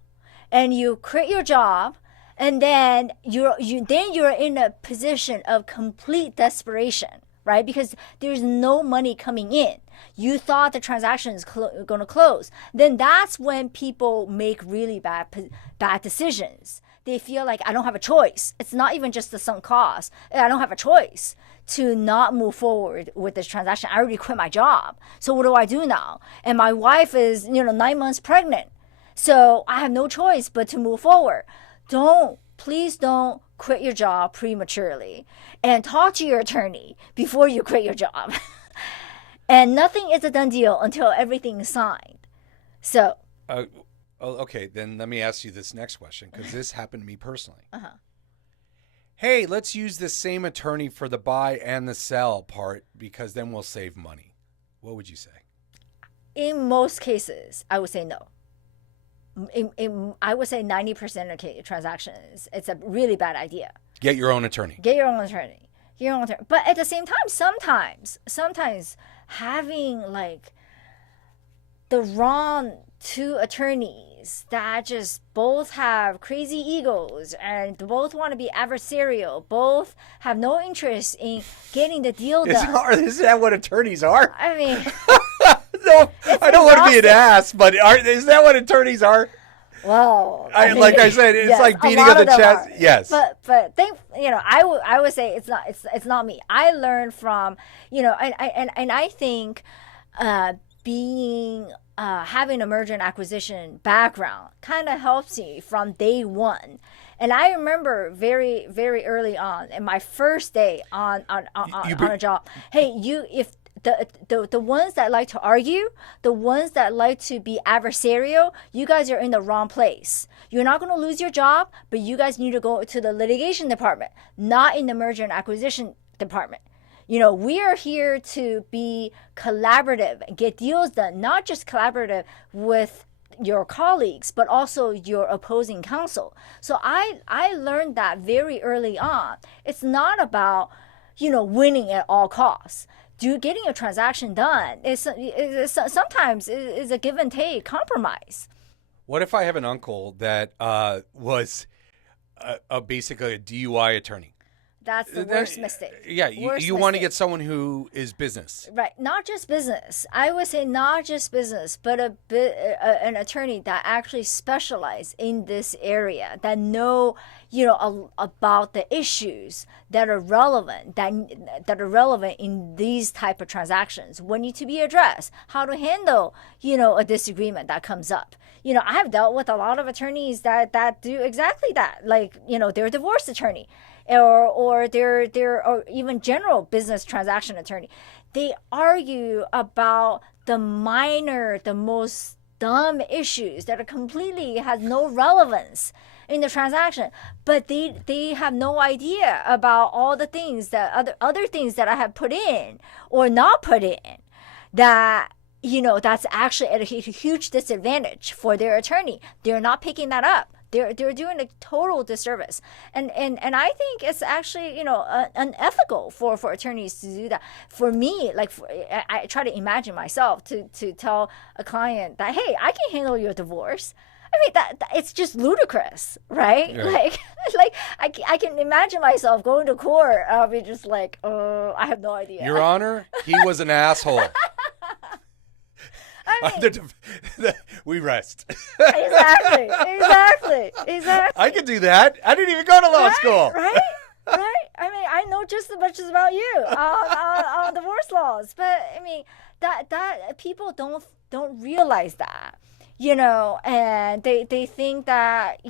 and you quit your job, and then you're in a position of complete desperation, right? Because there's no money coming in. You thought the transaction is going to close. Then that's when people make really bad decisions. They feel like, I don't have a choice. It's not even just the sunk cost. I don't have a choice to not move forward with this transaction. I already quit my job. So what do I do now? And my wife is, 9 months pregnant. So I have no choice but to move forward. Please don't quit your job prematurely, and talk to your attorney before you quit your job. And nothing is a done deal until everything is signed. So. Okay, then let me ask you this next question, because this happened to me personally. Uh-huh. Hey, let's use the same attorney for the buy and the sell part, because then we'll save money. What would you say? In most cases, I would say no. I would say 90% of transactions, it's a really bad idea. Get your own attorney. But at the same time, sometimes having like the wrong two attorneys that just both have crazy egos and both want to be adversarial, both have no interest in getting the deal done. Is that what attorneys are? I mean, no, I don't want to be an ass, but is that what attorneys are? Well, like I said, it's yes, like beating of the chest. Yes, but I would say it's not me. I learned from and I think having a merger and acquisition background kind of helps you from day one. And I remember very, very early on, in my first day on a job, if the ones that like to argue, the ones that like to be adversarial, you guys are in the wrong place. You're not going to lose your job, but you guys need to go to the litigation department, not in the merger and acquisition department. We are here to be collaborative and get deals done, not just collaborative with your colleagues, but also your opposing counsel. So I learned that very early on. It's not about, winning at all costs. Getting a transaction done is sometimes is a give and take compromise. What if I have an uncle that was basically a DUI attorney? That's the worst mistake. Yeah, you want to get someone who is business. Right, not just business. I would say not just business, but an attorney that actually specialize in this area, that know, about the issues that are relevant, that are relevant in these type of transactions. What need to be addressed? How to handle, a disagreement that comes up. I have dealt with a lot of attorneys that do exactly that. Like, they're a divorce attorney. Or they're or even general business transaction attorney. They argue about the most dumb issues that are completely has no relevance in the transaction, but they have no idea about all the things that other things that I have put in or not put in that that's actually at a huge disadvantage for their attorney. They're not picking that up. They're doing a total disservice, and I think it's actually unethical for attorneys to do that. For me, I try to imagine myself to tell a client that, hey, I can handle your divorce. I mean that it's just ludicrous, right? Yeah. Like I can imagine myself going to court. I'll be just like, I have no idea. Your Honor, he was an asshole. I mean, we rest. Exactly. I could do that. I didn't even go to law school. Right. I mean, I know just as much as about you on divorce laws, but I mean that people don't realize that, and they think that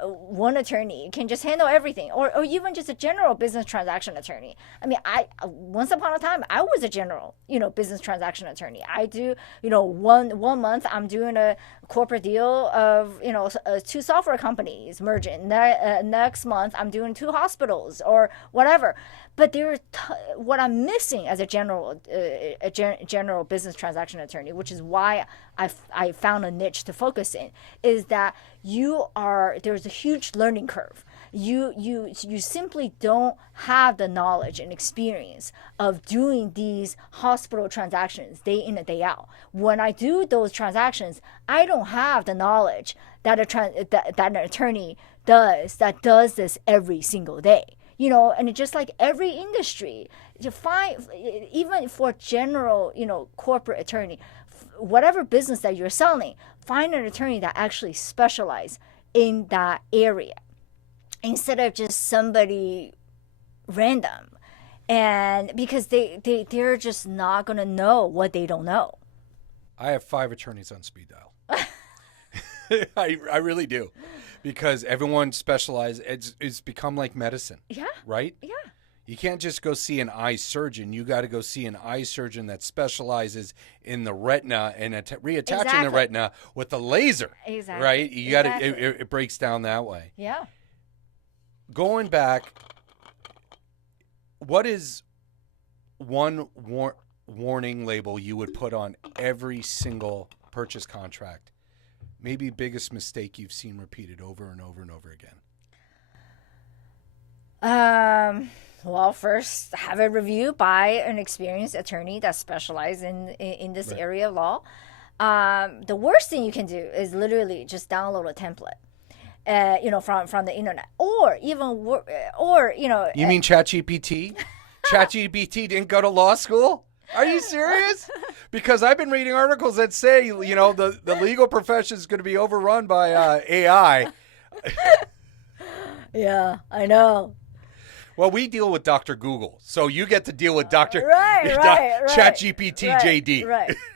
one attorney can just handle everything, or even just a general business transaction attorney. I mean, once upon a time I was a general business transaction attorney. I do one month I'm doing a corporate deal of 2 software companies merging. Next month I'm doing 2 hospitals or whatever. But what I'm missing as a general business transaction attorney, which is why I found a niche to focus in, is that there's a huge learning curve. You simply don't have the knowledge and experience of doing these hospital transactions day in and day out. When I do those transactions, I don't have the knowledge that an attorney does this every single day. And it's just like every industry, to find, even for general, corporate attorney, whatever business that you're selling, find an attorney that actually specializes in that area instead of just somebody random. And because they're just not going to know what they don't know. I have 5 attorneys on speed dial. I really do. Because everyone specializes. It's become like medicine. Yeah. Right? Yeah. You can't just go see an eye surgeon. You got to go see an eye surgeon that specializes in the retina and reattaching the retina with a laser. Exactly. Right? You got to. It breaks down that way. Yeah. Going back, what is one warning label you would put on every single purchase contract? Maybe biggest mistake you've seen repeated over and over and over again. Well, first, have it reviewed by an experienced attorney that specializes in this area of law. The worst thing you can do is literally just download a template, from the internet, or even You mean ChatGPT? ChatGPT didn't go to law school? Are you serious? Because I've been reading articles that say, the legal profession is going to be overrun by AI. Yeah, I know. Well, we deal with Dr. Google, so you get to deal with Dr. Right. ChatGPT JD.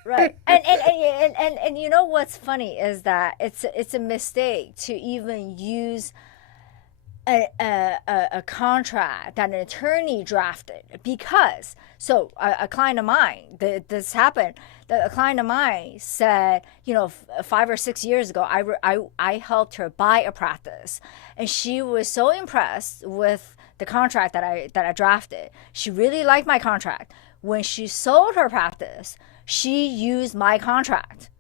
Right. And you know what's funny is that it's a mistake to even use a contract that an attorney drafted, because a client of mine, this happened. A client of mine said, 5 or 6 years ago, I helped her buy a practice, and she was so impressed with the contract that I drafted. She really liked my contract. When she sold her practice, she used my contract.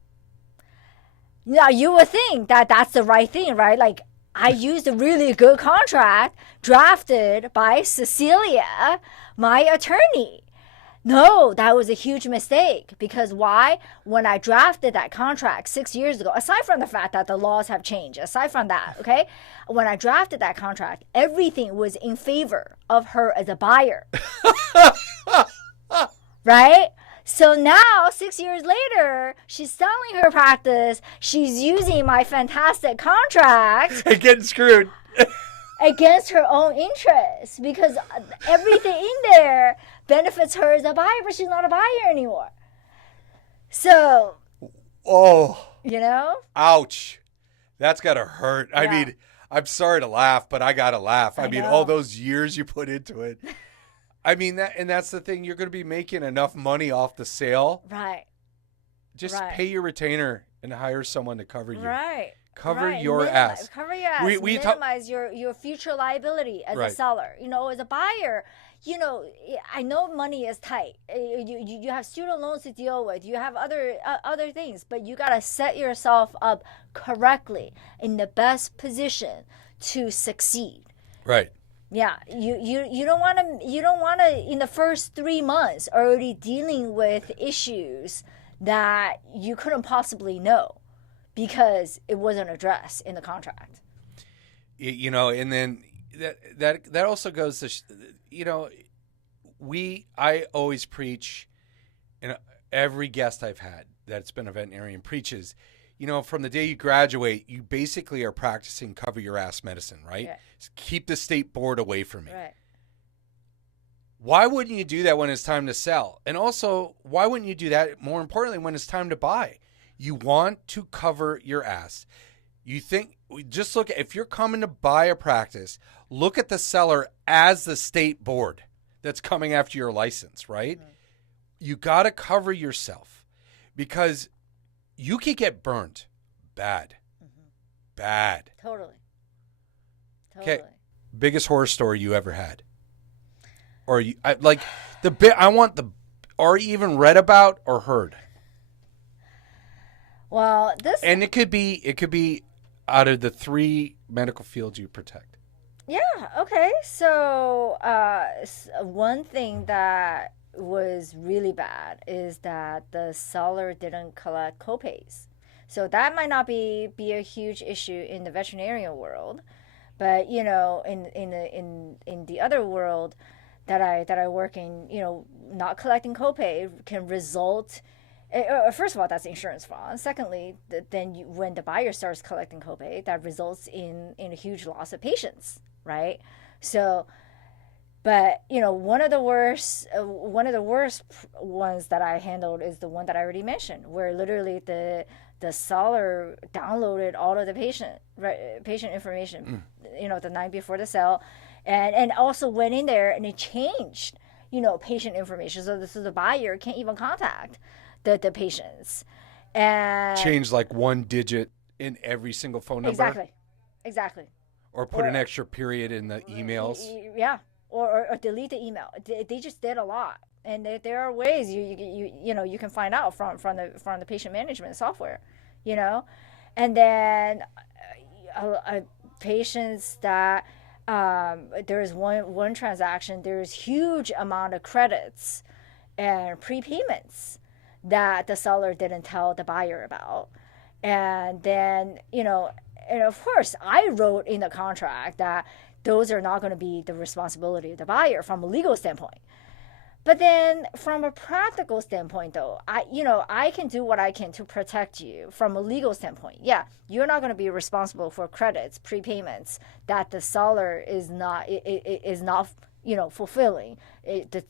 Now you would think that that's the right thing, right? Like I used a really good contract drafted by Cecilia, my attorney. No, that was a huge mistake because why? When I drafted that contract 6 years ago, aside from the fact that the laws have changed, aside from that, okay, when I drafted that contract, everything was in favor of her as a buyer. Right? So now, 6 years later, she's selling her practice. She's using my fantastic contract. And getting screwed. Against her own interests because everything in there benefits her as a buyer, but she's not a buyer anymore. So, you know? Ouch. That's got to hurt. Yeah. I mean, I'm sorry to laugh, but I got to laugh. I mean, know. all those years you put into it. I mean, that's the thing. You're going to be making enough money off the sale. Right. Just Right. pay your retainer and hire someone to cover you. Right. Cover Right. your ass. Cover your ass. We minimize your future liability as Right. a seller. You know, as a buyer, you know, I know money is tight. You have student loans to deal with. You have other things, but you got to set yourself up correctly in the best position to succeed. Right. Yeah, you don't want to in the first 3 months already dealing with issues that you couldn't possibly know because it wasn't addressed in the contract. You know, and then that also goes to, you know, I always preach, and every guest I've had that's been a veterinarian preaches, you know, from the day you graduate, you basically are practicing cover your ass medicine, right? Yeah. Keep the state board away from me. Right. Why wouldn't you do that when it's time to sell? And also, why wouldn't you do that, more importantly, when it's time to buy? You want to cover your ass. You think, just look at, if you're coming to buy a practice, look at the seller as the state board that's coming after your license, right? Mm-hmm. You got to cover yourself because you could get burned bad. Mm-hmm. Bad. Totally. Okay. Biggest horror story you ever had? Or you, like the bit I want the, or even read about or heard? Well, and it could be out of the 3 medical fields you protect. Yeah. Okay. So one thing that was really bad is that the seller didn't collect copays. So that might not be a huge issue in the veterinarian world, but you know, in the other world that I work in, you know, not collecting copay can result. First of all, that's insurance fraud. Secondly, then when the buyer starts collecting copay, that results in a huge loss of patients, right? So, but you know, one of the worst ones that I handled is the one that I already mentioned, where literally the seller downloaded all of the patient information, you know, the night before the sale, and also went in there and it changed, you know, patient information, so the buyer can't even contact the patients, and change like 1 digit in every single phone number. Exactly. Or put an extra period in the emails. Yeah, or delete the email. They just did a lot, and there are ways you know you can find out from the patient management software, you know, and then patients that there is one transaction, there is huge amount of credits and prepayments that the seller didn't tell the buyer about. And then, you know, and of course I wrote in the contract that those are not going to be the responsibility of the buyer from a legal standpoint. But then from a practical standpoint though, I can do what I can to protect you from a legal standpoint. Yeah, you're not going to be responsible for credits, prepayments that the seller is not you know, fulfilling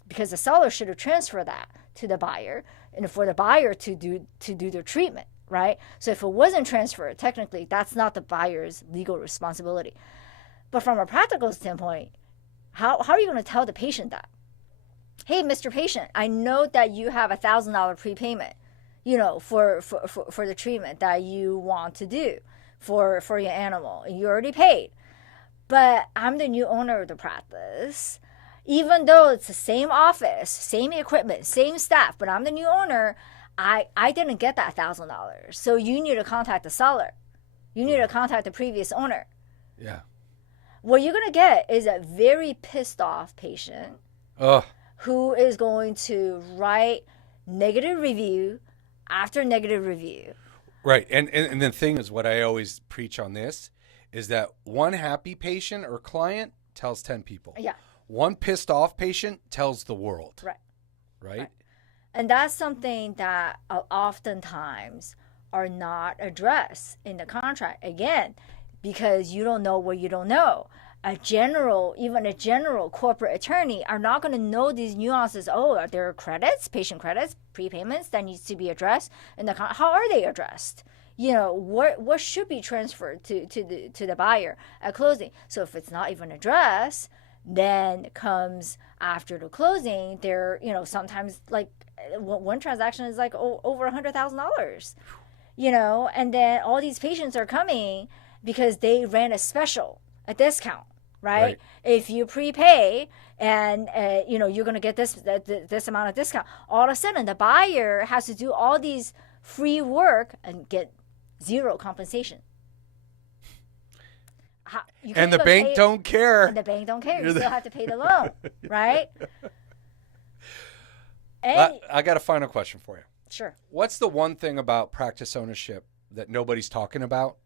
because the seller should have transferred that to the buyer and for the buyer to do the treatment, right? So if it wasn't transferred, technically that's not the buyer's legal responsibility. But from a practical standpoint, how are you going to tell the patient that? Hey, Mr. Patient, I know that you have $1,000 prepayment, you know, for the treatment that you want to do for your animal, and you already paid. But I'm the new owner of the practice. Even though it's the same office, same equipment, same staff, but I'm the new owner, I didn't get that $1,000. So you need to contact the seller. You need to contact the previous owner. Yeah. What you're going to get is a very pissed off patient who is going to write negative review after negative review. Right. And the thing is, what I always preach on this is that one happy patient or client tells 10 people. Yeah. One pissed off patient tells the world. Right. And that's something that oftentimes are not addressed in the contract. Again, because you don't know what you don't know. Even a general corporate attorney are not going to know these nuances. Oh, are there credits, patient credits, prepayments that needs to be addressed in the how are they addressed? What should be transferred to the buyer at closing? So if it's not even addressed, then comes after the closing, there sometimes like one transaction is like over $100,000. And then all these patients are coming because they ran a special, a discount, right? If you prepay and you're going to get this amount of discount, all of a sudden the buyer has to do all these free work and get zero compensation. And the bank don't care. And the bank don't care. You still have to pay the loan, right? And I got a final question for you. Sure. What's the one thing about practice ownership that nobody's talking about,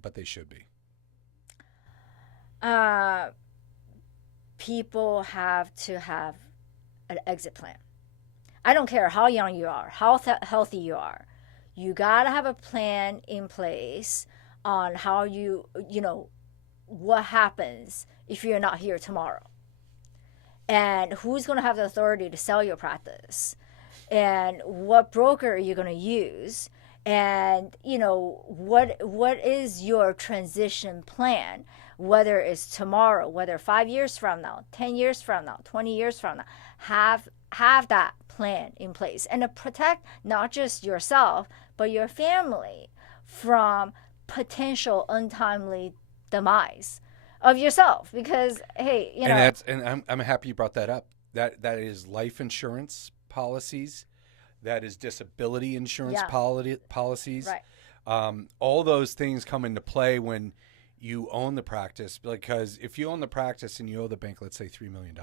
but they should be? People have to have an exit plan. I don't care how young you are, how healthy you are. You got to have a plan in place on how what happens if you're not here tomorrow. And who's going to have the authority to sell your practice? And what broker are you going to use? And, what is your transition plan? Whether it's tomorrow, whether 5 years from now, 10 years from now, 20 years from now, have that plan in place and to protect not just yourself, but your family from potential untimely demise of yourself. Because, hey, And I'm happy you brought that up. That is life insurance policies. That is disability insurance policies. Right. All those things come into play when you own the practice, because if you own the practice and you owe the bank, let's say $3 million,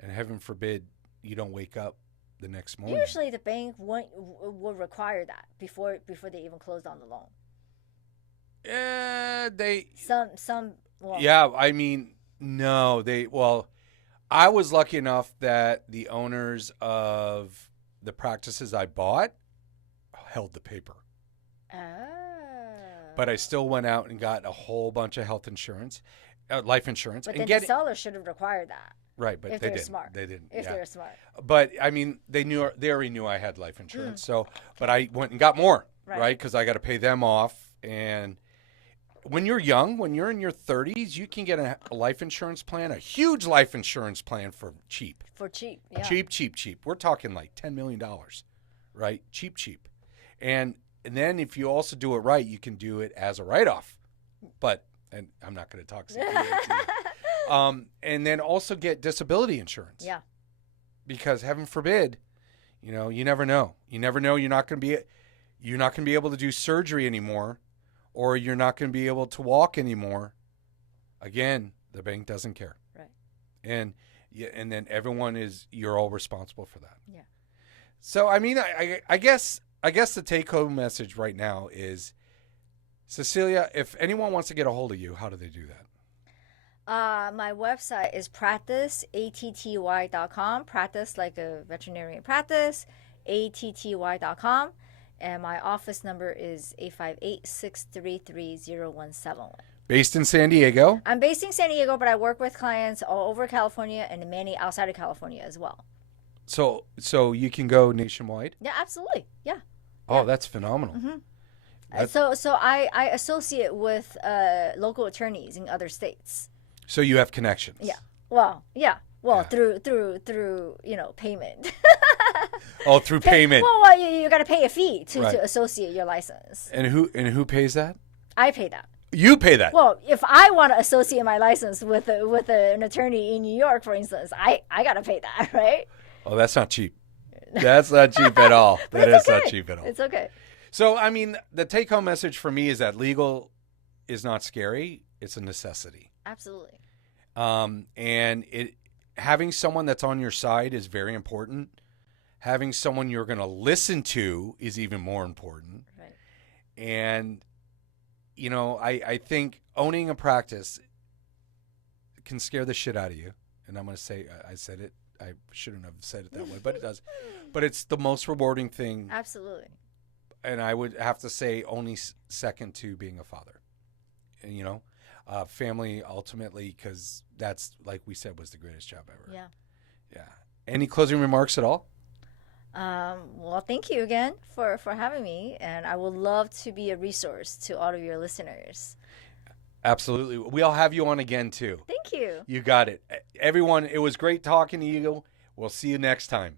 and heaven forbid you don't wake up the next morning. Usually the bank will require that before they even close on the loan. I was lucky enough that the owners of the practices I bought held the paper. Oh. But I still went out and got a whole bunch of health insurance, life insurance. But then the seller should have required that. Right, but if they they're didn't. Smart. They didn't. If they're smart. But I mean, they already knew I had life insurance. So, but I went and got more, right? Because I got to pay them off. And when you're young, when you're in your 30s, you can get a life insurance plan, a huge life insurance plan for cheap. Yeah. Cheap. We're talking like $10 million, right? Cheap. And then if you also do it right, you can do it as a write-off. And I'm not going to talk Cecilia to you. And then also get disability insurance. Yeah. Because heaven forbid, you never know. You never know you're not going to be able to do surgery anymore, or you're not going to be able to walk anymore. Again, the bank doesn't care. Right. And then you're all responsible for that. Yeah. So I mean, I guess the take-home message right now is, Cecilia, if anyone wants to get a hold of you, how do they do that? My website is practiceatty.com. Practice like a veterinarian practice, atty.com. And my office number is 858-633-0171. Based in San Diego? I'm based in San Diego, but I work with clients all over California and many outside of California as well. So you can go nationwide? Yeah, absolutely. Yeah. Oh, that's phenomenal. Mm-hmm. So I associate with local attorneys in other states. So you have connections? Yeah. Well, through payment. Oh, through payment. Well, you got to pay a fee to associate your license. And who pays that? I pay that. You pay that? Well, if I want to associate my license with an attorney in New York, for instance, I got to pay that, right? Oh, that's not cheap. That's not cheap at all. But That it's is not okay. cheap at all. It's okay. So, I mean, the take-home message for me is that legal is not scary. It's a necessity. Absolutely. And having someone that's on your side is very important. Having someone you're going to listen to is even more important. Right. And, I think owning a practice can scare the shit out of you. And I'm going to say, I said it. I shouldn't have said it that way, but it does. But it's the most rewarding thing. Absolutely. And I would have to say only second to being a father. And, family ultimately, because that's, like we said, was the greatest job ever. Yeah. Yeah. Any closing remarks at all? Well, thank you again for having me, and I would love to be a resource to all of your listeners. Absolutely. We'll have you on again, too. Thank you. You got it. Everyone, it was great talking to you. We'll see you next time.